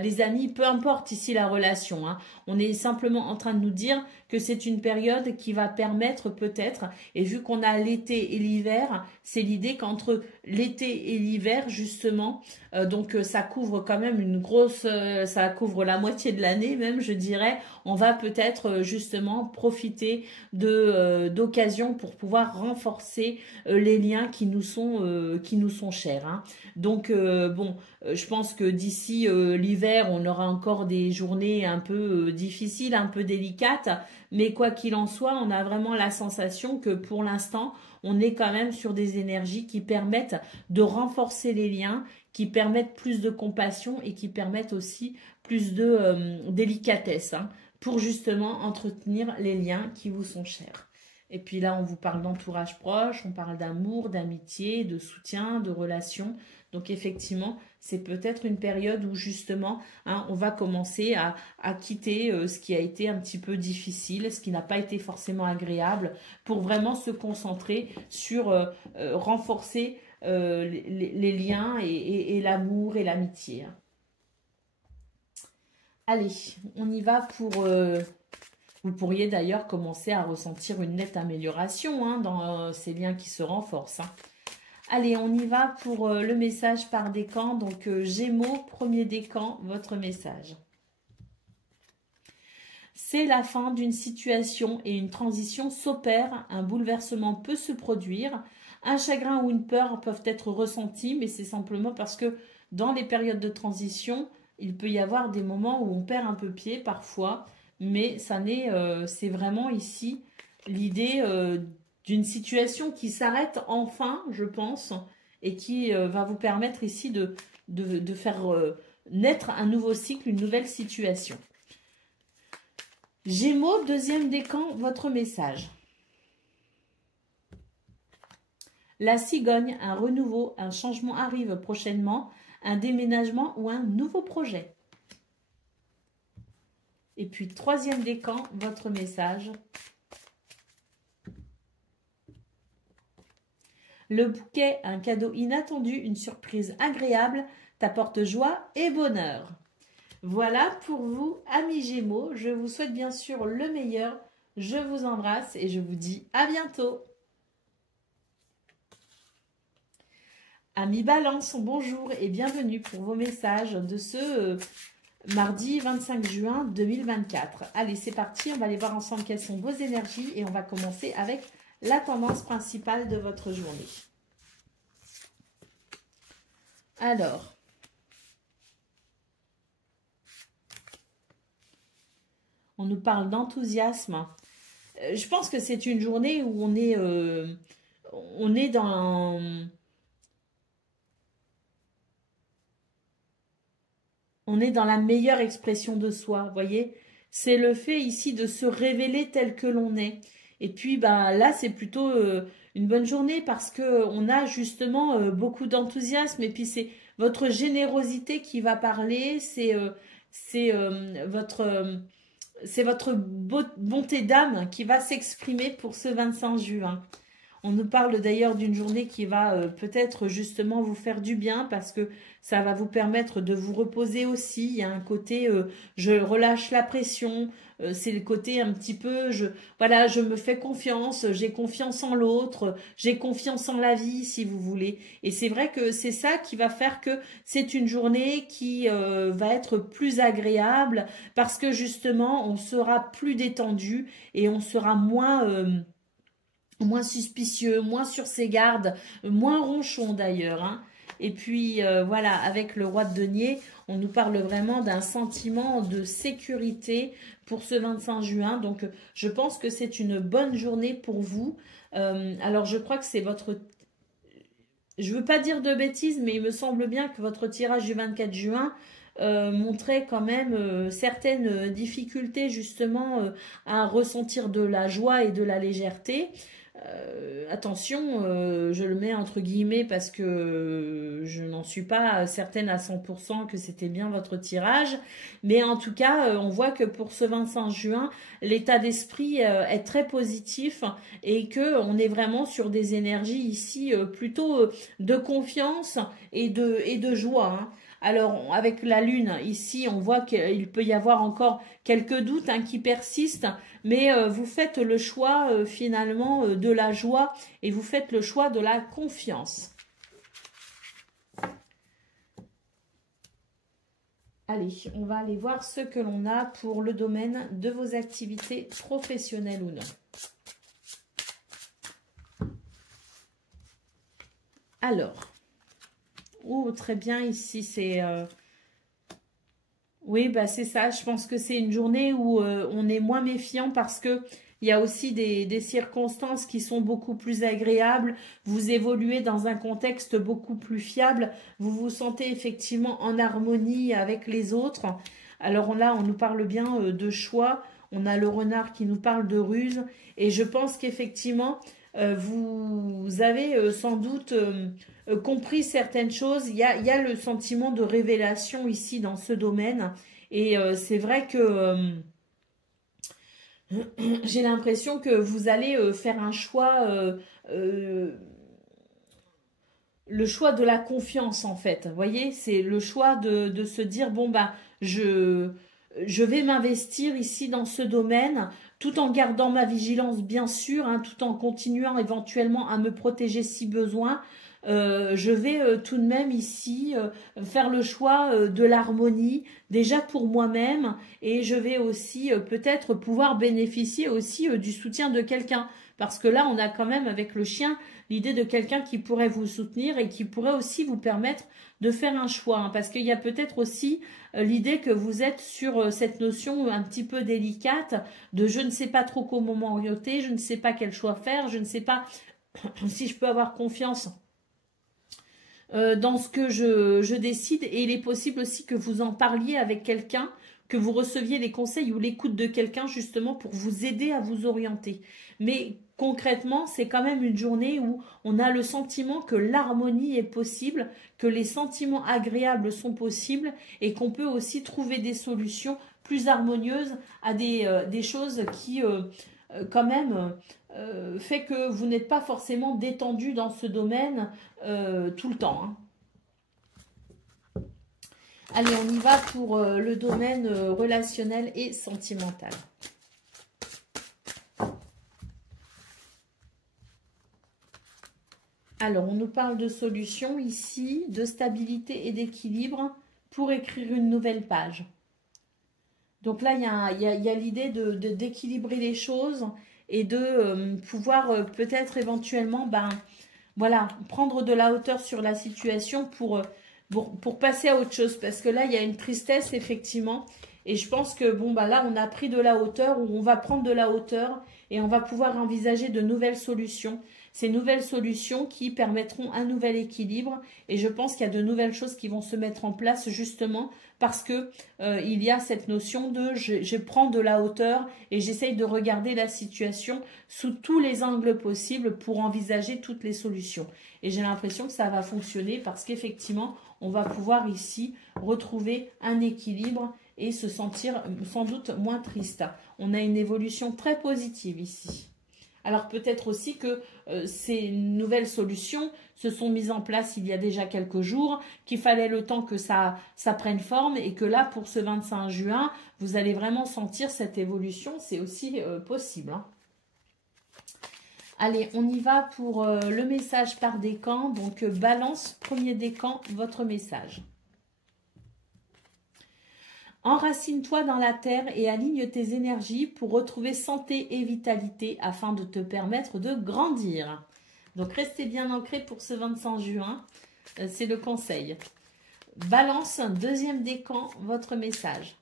les amis, peu importe ici la relation. On est simplement en train de nous dire que c'est une période qui va permettre peut-être, et vu qu'on a l'été et l'hiver, c'est l'idée l'idée qu'entre l'été et l'hiver, justement, donc ça couvre quand même une grosse, ça couvre la moitié de l'année même, je dirais, on va peut-être justement profiter d'occasions pour pouvoir renforcer les liens qui nous sont chers, hein. Donc bon, je pense que d'ici l'hiver, on aura encore des journées un peu difficiles, un peu délicates, mais quoi qu'il en soit, on a vraiment la sensation que pour l'instant, on est quand même sur des énergies qui permettent de renforcer les liens, qui permettent plus de compassion et qui permettent aussi plus de délicatesse, hein, pour justement entretenir les liens qui vous sont chers. Et puis là, on vous parle d'entourage proche, on parle d'amour, d'amitié, de soutien, de relations. Donc effectivement, c'est peut-être une période où justement, hein, on va commencer à quitter ce qui a été un petit peu difficile, ce qui n'a pas été forcément agréable, pour vraiment se concentrer sur renforcer les liens et l'amour et l'amitié. Allez, on y va pour... vous pourriez d'ailleurs commencer à ressentir une nette amélioration, hein, dans ces liens qui se renforcent, hein. Allez, on y va pour le message par décan. Donc, Gémeaux, premier décan, votre message. C'est la fin d'une situation et une transition s'opère. Un bouleversement peut se produire. Un chagrin ou une peur peuvent être ressentis, mais c'est simplement parce que dans les périodes de transition, il peut y avoir des moments où on perd un peu pied parfois, mais ça n'est, c'est vraiment ici l'idée d'une situation qui s'arrête enfin, je pense, et qui va vous permettre ici de faire naître un nouveau cycle, une nouvelle situation. Gémeaux, deuxième décan, votre message. La cigogne, un renouveau, un changement arrive prochainement, un déménagement ou un nouveau projet. Et puis, troisième décan, votre message. Le bouquet, un cadeau inattendu, une surprise agréable, t'apporte joie et bonheur. Voilà pour vous, amis Gémeaux. Je vous souhaite bien sûr le meilleur. Je vous embrasse et je vous dis à bientôt. Amis Balance, bonjour et bienvenue pour vos messages de ce mardi 25 juin 2024. Allez, c'est parti. On va aller voir ensemble quelles sont vos énergies et on va commencer avec la tendance principale de votre journée. Alors, on nous parle d'enthousiasme. Je pense que c'est une journée où on est dans la meilleure expression de soi, vous voyez. C'est le fait ici de se révéler tel que l'on est. Et puis bah, là, c'est plutôt une bonne journée parce qu'on a justement beaucoup d'enthousiasme. Et puis c'est votre générosité qui va parler, c'est votre bonté d'âme qui va s'exprimer pour ce 25 juin. On nous parle d'ailleurs d'une journée qui va peut-être justement vous faire du bien parce que ça va vous permettre de vous reposer aussi. Il y a un côté, je relâche la pression, c'est le côté un petit peu, voilà, je me fais confiance, j'ai confiance en l'autre, j'ai confiance en la vie si vous voulez. Et c'est vrai que c'est ça qui va faire que c'est une journée qui va être plus agréable parce que justement on sera plus détendu et on sera moins suspicieux, moins sur ses gardes, moins ronchon d'ailleurs, hein. Et puis voilà, avec le roi de denier, on nous parle vraiment d'un sentiment de sécurité pour ce 25 juin. Donc je pense que c'est une bonne journée pour vous. Alors je crois que c'est votre... Je ne veux pas dire de bêtises, mais il me semble bien que votre tirage du 24 juin montrait quand même certaines difficultés justement à ressentir de la joie et de la légèreté. Attention, je le mets entre guillemets parce que je n'en suis pas certaine à 100% que c'était bien votre tirage. Mais en tout cas, on voit que pour ce 25 juin, l'état d'esprit est très positif et qu'on est vraiment sur des énergies ici plutôt de confiance et de joie, hein. Alors, avec la lune, ici, on voit qu'il peut y avoir encore quelques doutes hein, qui persistent, mais vous faites le choix finalement de la joie et vous faites le choix de la confiance. Allez, on va aller voir ce que l'on a pour le domaine de vos activités professionnelles ou non. Alors, oh, très bien, ici, c'est... Oui, bah c'est ça, je pense que c'est une journée où on est moins méfiant parce que il y a aussi des circonstances qui sont beaucoup plus agréables. Vous évoluez dans un contexte beaucoup plus fiable. Vous vous sentez effectivement en harmonie avec les autres. Alors là, on nous parle bien de choix. On a le renard qui nous parle de ruse. Et je pense qu'effectivement, vous avez sans doute compris certaines choses. Il y a le sentiment de révélation ici dans ce domaine. Et c'est vrai que j'ai l'impression que vous allez faire un choix, le choix de la confiance en fait. Vous voyez, c'est le choix de se dire, bon bah, je vais m'investir ici dans ce domaine, tout en gardant ma vigilance bien sûr, hein, tout en continuant éventuellement à me protéger si besoin. Je vais tout de même ici faire le choix de l'harmonie, déjà pour moi-même, et je vais aussi peut-être pouvoir bénéficier aussi du soutien de quelqu'un. Parce que là, on a quand même avec le chien l'idée de quelqu'un qui pourrait vous soutenir et qui pourrait aussi vous permettre de faire un choix. Hein, parce qu'il y a peut-être aussi l'idée que vous êtes sur cette notion un petit peu délicate de je ne sais pas trop comment m'orienter, je ne sais pas quel choix faire, je ne sais pas si je peux avoir confiance dans ce que je décide. Et il est possible aussi que vous en parliez avec quelqu'un, que vous receviez les conseils ou l'écoute de quelqu'un justement pour vous aider à vous orienter. Mais concrètement, c'est quand même une journée où on a le sentiment que l'harmonie est possible, que les sentiments agréables sont possibles et qu'on peut aussi trouver des solutions plus harmonieuses à des choses qui quand même fait que vous n'êtes pas forcément détendu dans ce domaine tout le temps. Hein. Allez, on y va pour le domaine relationnel et sentimental. Alors, on nous parle de solutions ici, de stabilité et d'équilibre pour écrire une nouvelle page. Donc là, il y a l'idée d'équilibrer les choses et de pouvoir peut-être éventuellement voilà, prendre de la hauteur sur la situation pour passer à autre chose. Parce que là, il y a une tristesse, effectivement. Et je pense que, bon, là, on a pris de la hauteur, ou on va prendre de la hauteur et on va pouvoir envisager de nouvelles solutions. Ces nouvelles solutions qui permettront un nouvel équilibre. Et je pense qu'il y a de nouvelles choses qui vont se mettre en place, justement, parce que il y a cette notion de je prends de la hauteur et j'essaye de regarder la situation sous tous les angles possibles pour envisager toutes les solutions. Et j'ai l'impression que ça va fonctionner parce qu'effectivement, on va pouvoir ici retrouver un équilibre et se sentir sans doute moins triste. On a une évolution très positive ici. Alors peut-être aussi que ces nouvelles solutions se sont mises en place il y a déjà quelques jours, qu'il fallait le temps que ça prenne forme et que là, pour ce 25 juin, vous allez vraiment sentir cette évolution. C'est aussi possible. Hein. Allez, on y va pour le message par décan. Donc, balance, premier décan, votre message. Enracine-toi dans la terre et aligne tes énergies pour retrouver santé et vitalité afin de te permettre de grandir. Donc, restez bien ancrés pour ce 25 juin. C'est le conseil. Balance, deuxième décan, votre message.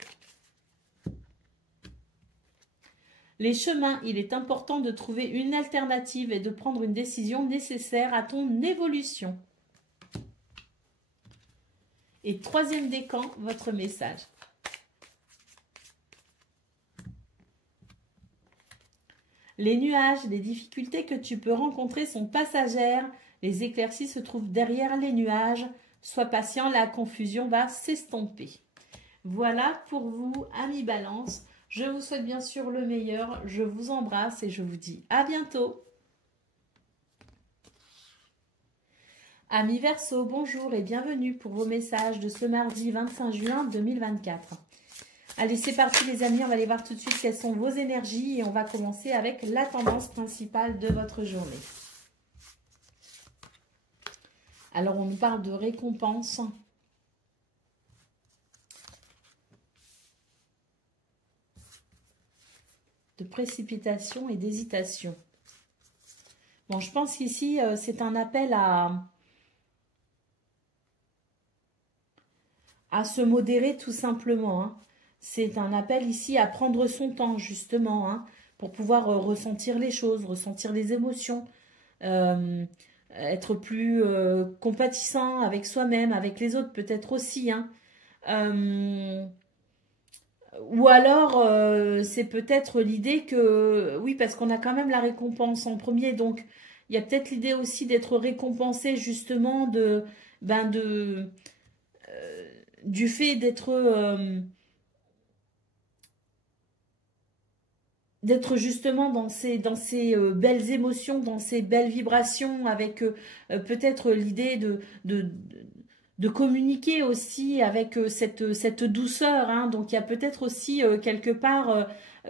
Les chemins, il est important de trouver une alternative et de prendre une décision nécessaire à ton évolution. Et troisième décan, votre message. Les nuages, les difficultés que tu peux rencontrer sont passagères. Les éclaircies se trouvent derrière les nuages. Sois patient, la confusion va s'estomper. Voilà pour vous, amis Balance. Je vous souhaite bien sûr le meilleur. Je vous embrasse et je vous dis à bientôt. Amis Verseau, bonjour et bienvenue pour vos messages de ce mardi 25 juin 2024. Allez, c'est parti les amis, on va aller voir tout de suite quelles sont vos énergies et on va commencer avec la tendance principale de votre journée. Alors, on nous parle de récompense. De précipitation et d'hésitation. Bon, je pense qu'ici, c'est un appel à se modérer tout simplement. Hein. C'est un appel ici à prendre son temps, justement, hein, pour pouvoir ressentir les choses, ressentir les émotions, être plus compatissant avec soi-même, avec les autres peut-être aussi. Hein. Ou alors, c'est peut-être l'idée que, oui, parce qu'on a quand même la récompense en premier, donc il y a peut-être l'idée aussi d'être récompensé justement du fait d'être justement dans ces belles émotions, dans ces belles vibrations, avec peut-être l'idée de communiquer aussi avec cette douceur. Hein. Donc il y a peut-être aussi quelque part,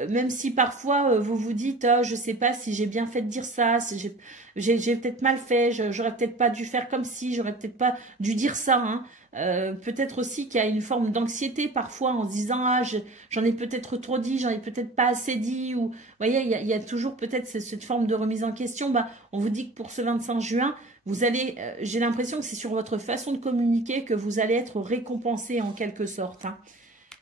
même si parfois vous vous dites ah, je sais pas si j'ai bien fait de dire ça, si j'ai peut-être mal fait, j'aurais peut-être pas dû faire comme si, j'aurais peut-être pas dû dire ça. Hein. Peut-être aussi qu'il y a une forme d'anxiété parfois en se disant ah j'en ai peut-être trop dit, j'en ai peut-être pas assez dit, ou vous voyez il y a toujours peut-être cette forme de remise en question. Bah, on vous dit que pour ce 25 juin vous allez, j'ai l'impression que c'est sur votre façon de communiquer que vous allez être récompensé en quelque sorte. Hein.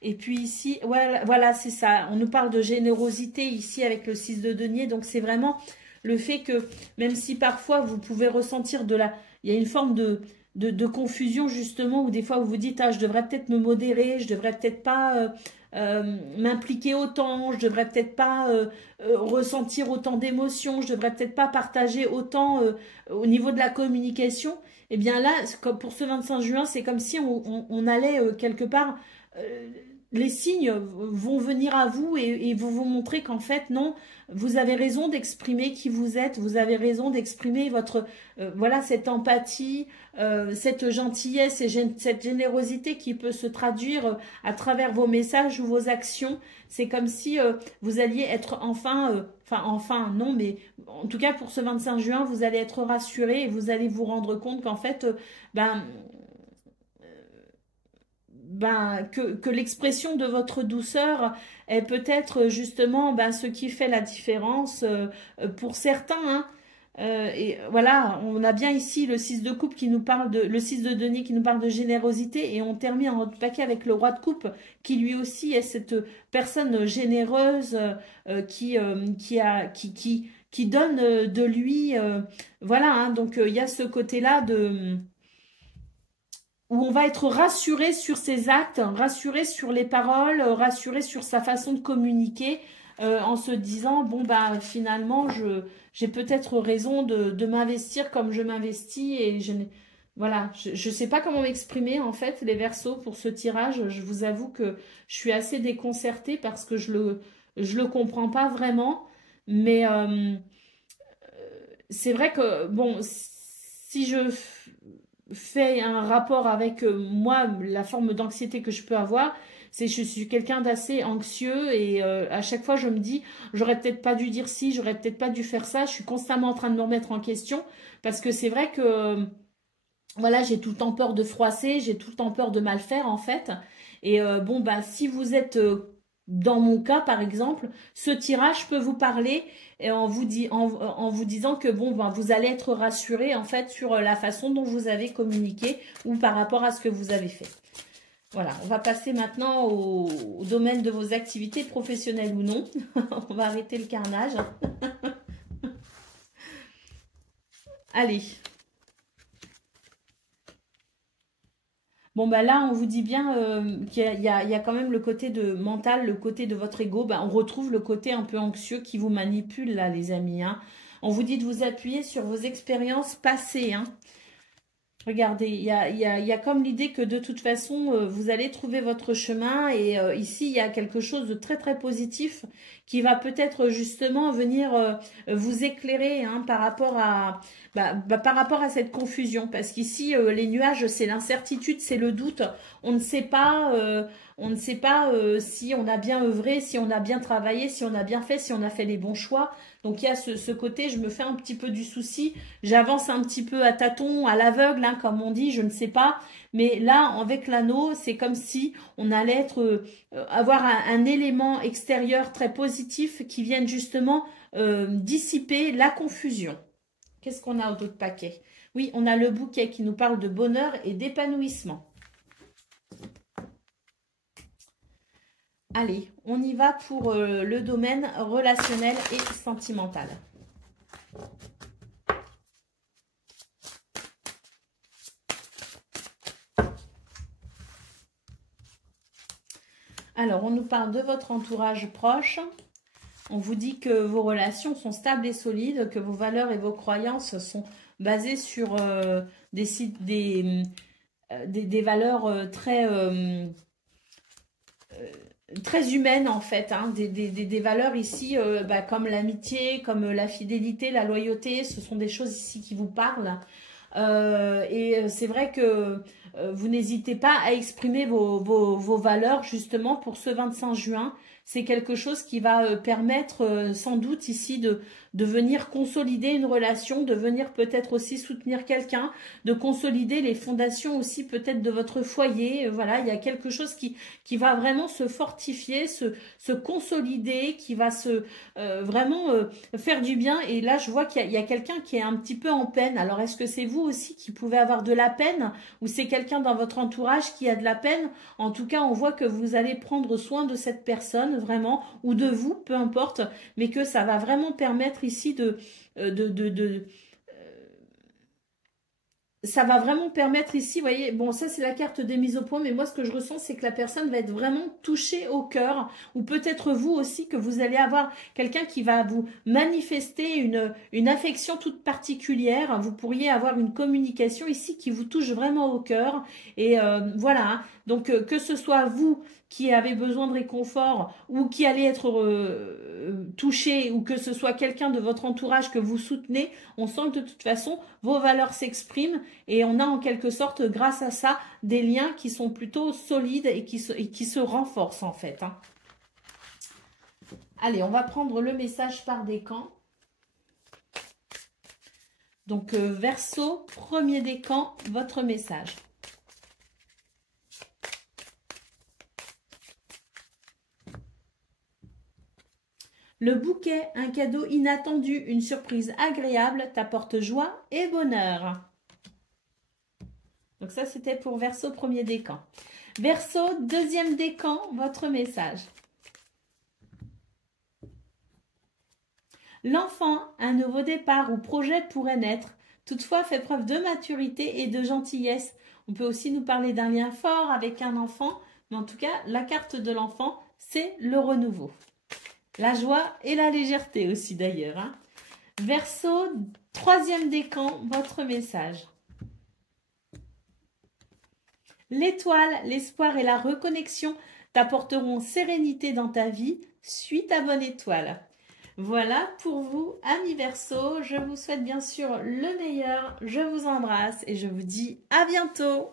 Et puis ici, voilà, c'est ça. On nous parle de générosité ici avec le 6 de denier. Donc c'est vraiment le fait que même si parfois vous pouvez ressentir il y a une forme de confusion justement, où des fois vous vous dites ah je devrais peut-être me modérer, je devrais peut-être pas m'impliquer autant, je devrais peut-être pas ressentir autant d'émotions, je devrais peut-être pas partager autant au niveau de la communication. Et bien là, pour ce 25 juin, c'est comme si on allait quelque part, les signes vont venir à vous et vous montrer qu'en fait non, vous avez raison d'exprimer qui vous êtes, vous avez raison d'exprimer votre voilà, cette empathie, cette gentillesse et cette générosité qui peut se traduire à travers vos messages ou vos actions. C'est comme si vous alliez être enfin non, mais en tout cas pour ce 25 juin, vous allez être rassuré et vous allez vous rendre compte qu'en fait, que l'expression de votre douceur est peut-être justement ce qui fait la différence pour certains. Hein. Et voilà, on a bien ici le 6 de coupe qui nous parle le 6 de denier qui nous parle de générosité, et on termine en paquet avec le roi de coupe qui lui aussi est cette personne généreuse qui donne de lui. Voilà, hein, donc il y a ce côté-là où on va être rassuré sur ses actes, rassuré sur les paroles, rassuré sur sa façon de communiquer, en se disant bon finalement j'ai peut-être raison de m'investir comme je m'investis, et voilà, je sais pas comment m'exprimer en fait les Verseaux pour ce tirage. Je vous avoue que je suis assez déconcertée parce que je le comprends pas vraiment, mais c'est vrai que bon, si je fait un rapport avec moi, la forme d'anxiété que je peux avoir, c'est que je suis quelqu'un d'assez anxieux, et à chaque fois je me dis j'aurais peut-être pas dû dire ci, j'aurais peut-être pas dû faire ça. Je suis constamment en train de me remettre en question parce que c'est vrai que voilà, j'ai tout le temps peur de froisser, j'ai tout le temps peur de mal faire en fait. Et si vous êtes dans mon cas par exemple, ce tirage peut vous parler, et en vous disant que vous allez être rassuré en fait sur la façon dont vous avez communiqué ou par rapport à ce que vous avez fait. Voilà, on va passer maintenant au domaine de vos activités professionnelles ou non. On va arrêter le carnage. Allez. Bon, là, on vous dit bien qu'il y a quand même le côté de mental, le côté de votre ego. On retrouve le côté un peu anxieux qui vous manipule, là, les amis. Hein. On vous dit de vous appuyer sur vos expériences passées. Hein. Regardez, il y a comme l'idée que de toute façon, vous allez trouver votre chemin. Et ici, il y a quelque chose de très très positif qui va peut-être justement venir vous éclairer hein, par rapport à par rapport à cette confusion. Parce qu'ici, les nuages, c'est l'incertitude, c'est le doute. On ne sait pas, si on a bien œuvré, si on a bien travaillé, si on a bien fait, si on a fait les bons choix. Donc il y a ce côté, je me fais un petit peu du souci, j'avance un petit peu à tâtons, à l'aveugle, hein, comme on dit, je ne sais pas. Mais là, avec l'anneau, c'est comme si on allait avoir un élément extérieur très positif qui vienne justement dissiper la confusion. Qu'est-ce qu'on a au d'autres paquets? Oui, on a le bouquet qui nous parle de bonheur et d'épanouissement. Allez, on y va pour le domaine relationnel et sentimental. Alors, on nous parle de votre entourage proche. On vous dit que vos relations sont stables et solides, que vos valeurs et vos croyances sont basées sur des valeurs très humaines en fait, hein, des valeurs ici comme l'amitié, comme la fidélité, la loyauté, ce sont des choses ici qui vous parlent. Et c'est vrai que vous n'hésitez pas à exprimer vos valeurs justement pour ce 25 juin. C'est quelque chose qui va permettre sans doute ici de venir consolider une relation, de venir peut-être aussi soutenir quelqu'un, de consolider les fondations aussi peut-être de votre foyer. Voilà, il y a quelque chose qui va vraiment se fortifier, se consolider, qui va vraiment faire du bien. Et là, je vois qu'il y a quelqu'un qui est un petit peu en peine. Alors, est-ce que c'est vous aussi qui pouvez avoir de la peine ou c'est quelqu'un dans votre entourage qui a de la peine? En tout cas, on voit que vous allez prendre soin de cette personne vraiment ou de vous, peu importe, mais que ça va vraiment permettre ici ça va vraiment permettre ici, vous voyez, bon ça c'est la carte des mises au point, mais moi ce que je ressens c'est que la personne va être vraiment touchée au cœur, ou peut-être vous aussi que vous allez avoir quelqu'un qui va vous manifester une affection toute particulière, vous pourriez avoir une communication ici qui vous touche vraiment au cœur, et voilà, hein. Donc que ce soit vous qui avez besoin de réconfort ou qui allez être touché, ou que ce soit quelqu'un de votre entourage que vous soutenez, on sent que de toute façon vos valeurs s'expriment et on a en quelque sorte grâce à ça des liens qui sont plutôt solides et qui se renforcent en fait, hein. Allez, on va prendre le message par décan. Donc Verseau, premier décan, votre message. Le bouquet, un cadeau inattendu, une surprise agréable, t'apporte joie et bonheur. Donc ça, c'était pour Verseau, premier décan. Verseau, deuxième décan, votre message. L'enfant, un nouveau départ ou projet pourrait naître. Toutefois, fait preuve de maturité et de gentillesse. On peut aussi nous parler d'un lien fort avec un enfant. Mais en tout cas, la carte de l'enfant, c'est le renouveau. La joie et la légèreté aussi d'ailleurs, hein. Verseau, troisième décan, votre message. L'étoile, l'espoir et la reconnexion t'apporteront sérénité dans ta vie. Suis ta bonne étoile. Voilà pour vous, amis Verseau. Je vous souhaite bien sûr le meilleur. Je vous embrasse et je vous dis à bientôt.